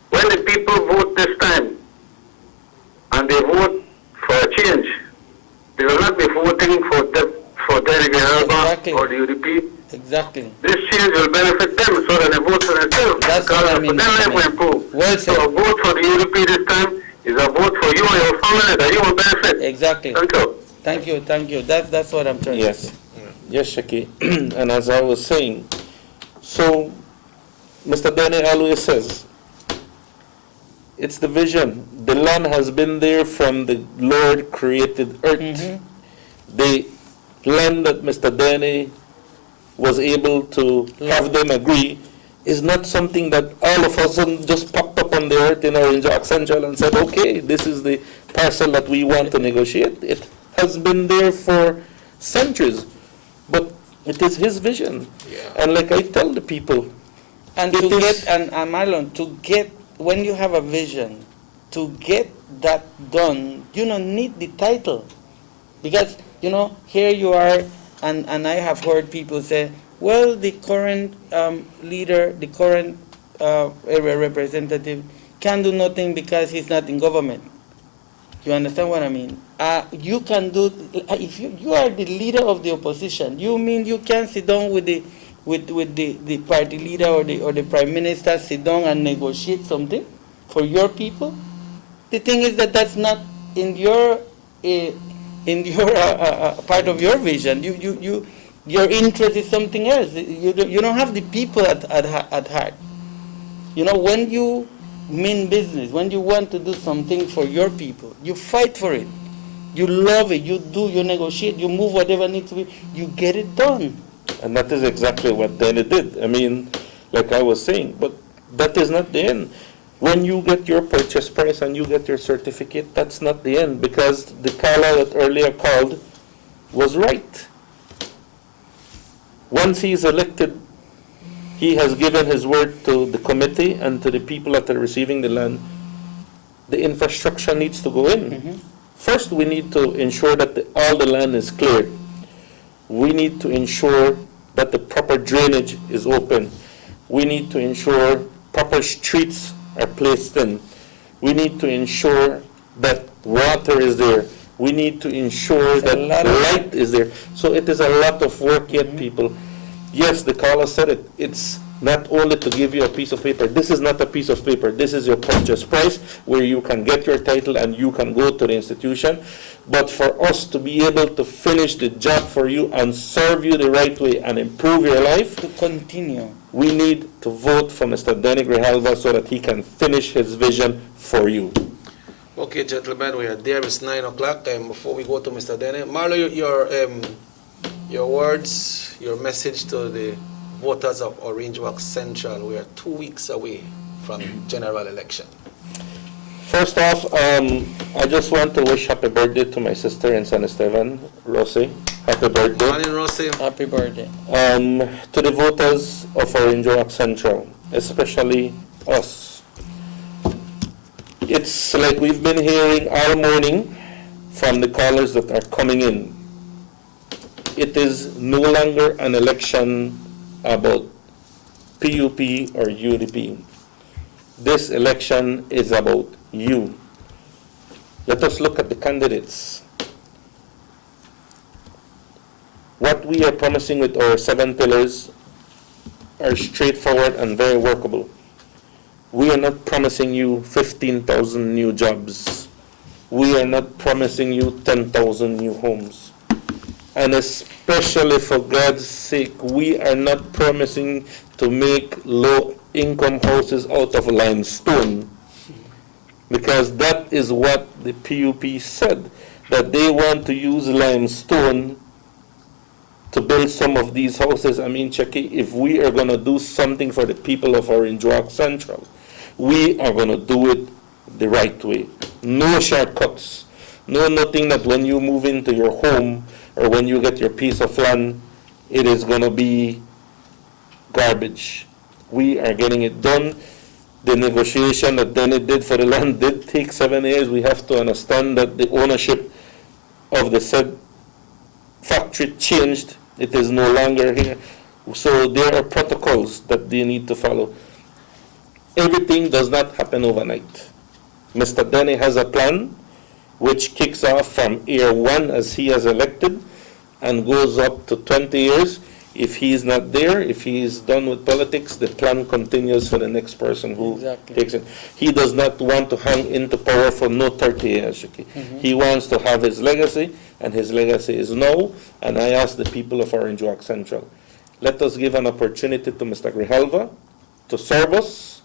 When the people vote this time, and they vote for a change, they will not be voting for Derek Alba or the UDP. Exactly. This change will benefit them so that they vote for themselves. That's what I mean. Then will improve. Well, so a vote for the UDP this time is a vote for you and your family that you will benefit. Exactly. Thank you. That's what I'm trying to say. Yes, Shaki. And as I was saying, so Mr. Danny always says, it's the vision. The land has been there from the Lord created earth. The land that Mr. Danny was able to have them agree is not something that all of us just popped up on the earth in Orange Rock Central and said, okay, this is the parcel that we want to negotiate. It has been there for centuries, but it is his vision. And like I tell the people, and to get, and Marlon, to get, when you have a vision, to get that done, you don't need the title. Because, here you are, and I have heard people say, well, the current leader, the current area representative can do nothing because he's not in government. You understand what I mean? You can do, if you are the leader of the opposition, you mean you can sit down with the party leader or the prime minister, sit down and negotiate something for your people? The thing is that that's not in your part of your vision. Your interest is something else. You don't have the people at heart. When you mean business, when you want to do something for your people, you fight for it. You love it. You negotiate. You move whatever needs to be. You get it done. And that is exactly what Danny did. I mean, like I was saying, but that is not the end. When you get your purchase price and you get your certificate, that's not the end, because the caller that earlier called was right. Once he is elected, he has given his word to the committee and to the people that are receiving the land. The infrastructure needs to go in. First, we need to ensure that all the land is cleared. We need to ensure that the proper drainage is open. We need to ensure proper streets are placed in. We need to ensure that water is there. We need to ensure that light is there. So it is a lot of work yet, people. Yes, the caller said it. It's not only to give you a piece of paper. This is not a piece of paper. This is your purchase price where you can get your title and you can go to the institution. But for us to be able to finish the job for you and serve you the right way and improve your life, to continue, we need to vote for Mr. Denny Grijalva so that he can finish his vision for you. Okay, gentlemen, we are there. It's 9 o'clock. Before we go to Mr. Denny, Marlo, your words, your message to the voters of Orange Walk Central. We are 2 weeks away from general election. First off, I just want to wish happy birthday to my sister in San Esteban, Rosie. Happy birthday. Morning, Rosie. Happy birthday. To the voters of Orange Walk Central, especially us. It's like we've been hearing all morning from the callers that are coming in. It is no longer an election about PUP or UDP. This election is about you. Let us look at the candidates. What we are promising with our 7 pillars are straightforward and very workable. We are not promising you 15,000 new jobs. We are not promising you 10,000 new homes. And especially for God's sake, we are not promising to make low-income houses out of limestone, because that is what the PUP said, that they want to use limestone to build some of these houses. I mean, Chucky, if we are going to do something for the people of Orange Walk Central, we are going to do it the right way. No shortcuts. No nothing that when you move into your home or when you get your piece of land, it is going to be garbage. We are getting it done. The negotiation that Denny did for the land did take 7 years. We have to understand that the ownership of the said factory changed. It is no longer here. So there are protocols that they need to follow. Everything does not happen overnight. Mr. Denny has a plan which kicks off from year 1 as he is elected and goes up to 20 years. If he is not there, if he is done with politics, the plan continues for the next person who takes it. He does not want to hang into power for no 30 years. Okay? He wants to have his legacy, and his legacy is now. And I ask the people of Orange Walk Central, let us give an opportunity to Mr. Grijalva to serve us,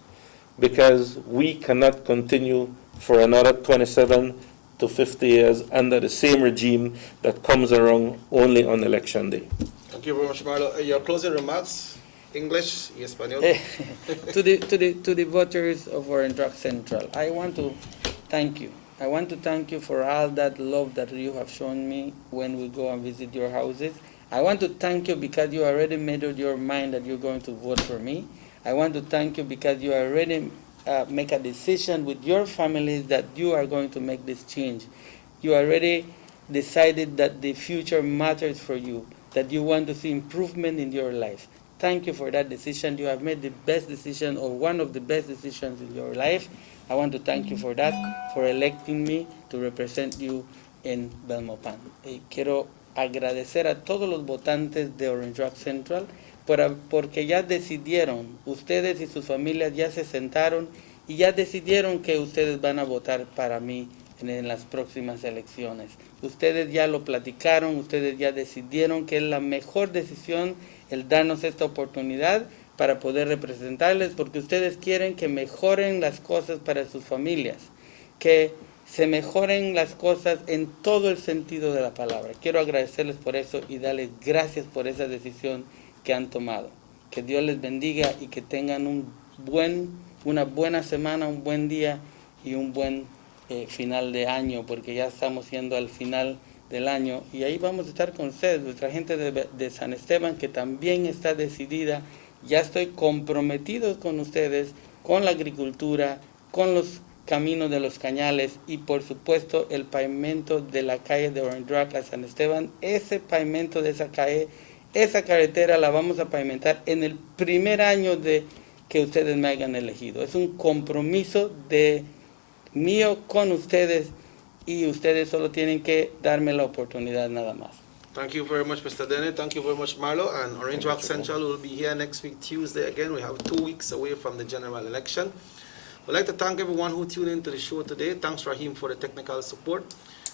because we cannot continue for another 27 to 50 years under the same regime that comes around only on election day. Thank you very much, Marlo. Your closing remarks, English, Espanol? to the voters of Orange Walk Central, I want to thank you. I want to thank you for all that love that you have shown me when we go and visit your houses. I want to thank you because you already made up your mind that you're going to vote for me. I want to thank you because you already make a decision with your families that you are going to make this change. You already decided that the future matters for you, that you want to see improvement in your life. Thank you for that decision. You have made the best decision, or one of the best decisions in your life. I want to thank you for that, for electing me to represent you in Belmopan. Quiero agradecer a todos los votantes de Orange Walk Central porque ya decidieron, ustedes y sus familias ya se sentaron y ya decidieron que ustedes van a votar para mí en las próximas elecciones. Ustedes ya lo platicaron, ustedes ya decidieron que es la mejor decisión el darnos esta oportunidad para poder representarles, porque ustedes quieren que mejoren las cosas para sus familias, que se mejoren las cosas en todo el sentido de la palabra. Quiero agradecerles por eso y darles gracias por esa decisión que han tomado. Que Dios les bendiga y que tengan una buena semana, un buen día y un buen final de año, porque ya estamos yendo al final del año y ahí vamos a estar con ustedes, nuestra gente de San Esteban, que también está decidida. Ya estoy comprometido con ustedes, con la agricultura, con los Camino de los Cañales y por supuesto el pavimento de la calle de Orange Rock a San Esteban. Ese pavimento de esa calle, esa carretera la vamos a pavimentar en el primer año de que ustedes me hayan elegido. Es un compromiso mío con ustedes y ustedes solo tienen que darme la oportunidad nada más. Thank you very much, Mr. Denny. Thank you very much, Marlo. And Orange Rock Central will be here next week, Tuesday again. We have 2 weeks away from the general election. We'd like to thank everyone who tuned into the show today. Thanks, Raheem, for the technical support.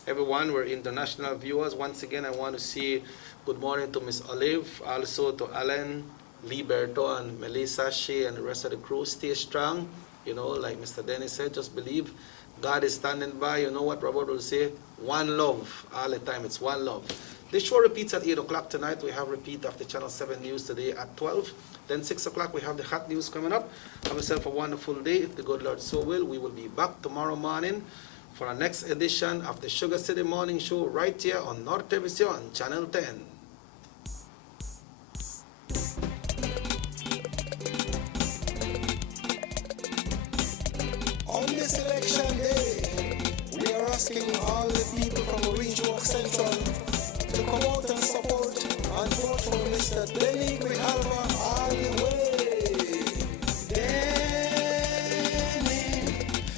Everyone, we're international viewers. Once again, I want to say good morning to Miss Olive, also to Alan, Liberto, and Melissa, Shea, and the rest of the crew. Stay strong. You know, like Mr. Dennis said, just believe God is standing by. You know what Robert will say? One love. All the time, it's one love. This show repeats at 8 o'clock tonight. We have repeat of the Channel 7 News today at 12. Then 6 o'clock, we have the hot news coming up. Have yourself a wonderful day. If the good Lord so will, we will be back tomorrow morning for our next edition of the Sugar City Morning Show right here on Nortevisión, Channel 10. On this election day, we are asking all the people from Orange Walk Central to come out and support and vote for Mr. Denny Grijalva all the way. Denny,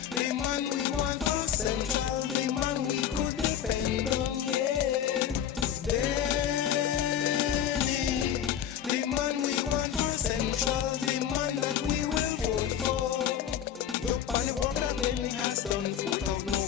the man we want for Central, the man we could depend on, yeah. Denny, the man we want for Central, the man that we will vote for. Look on the work that Denny has done without no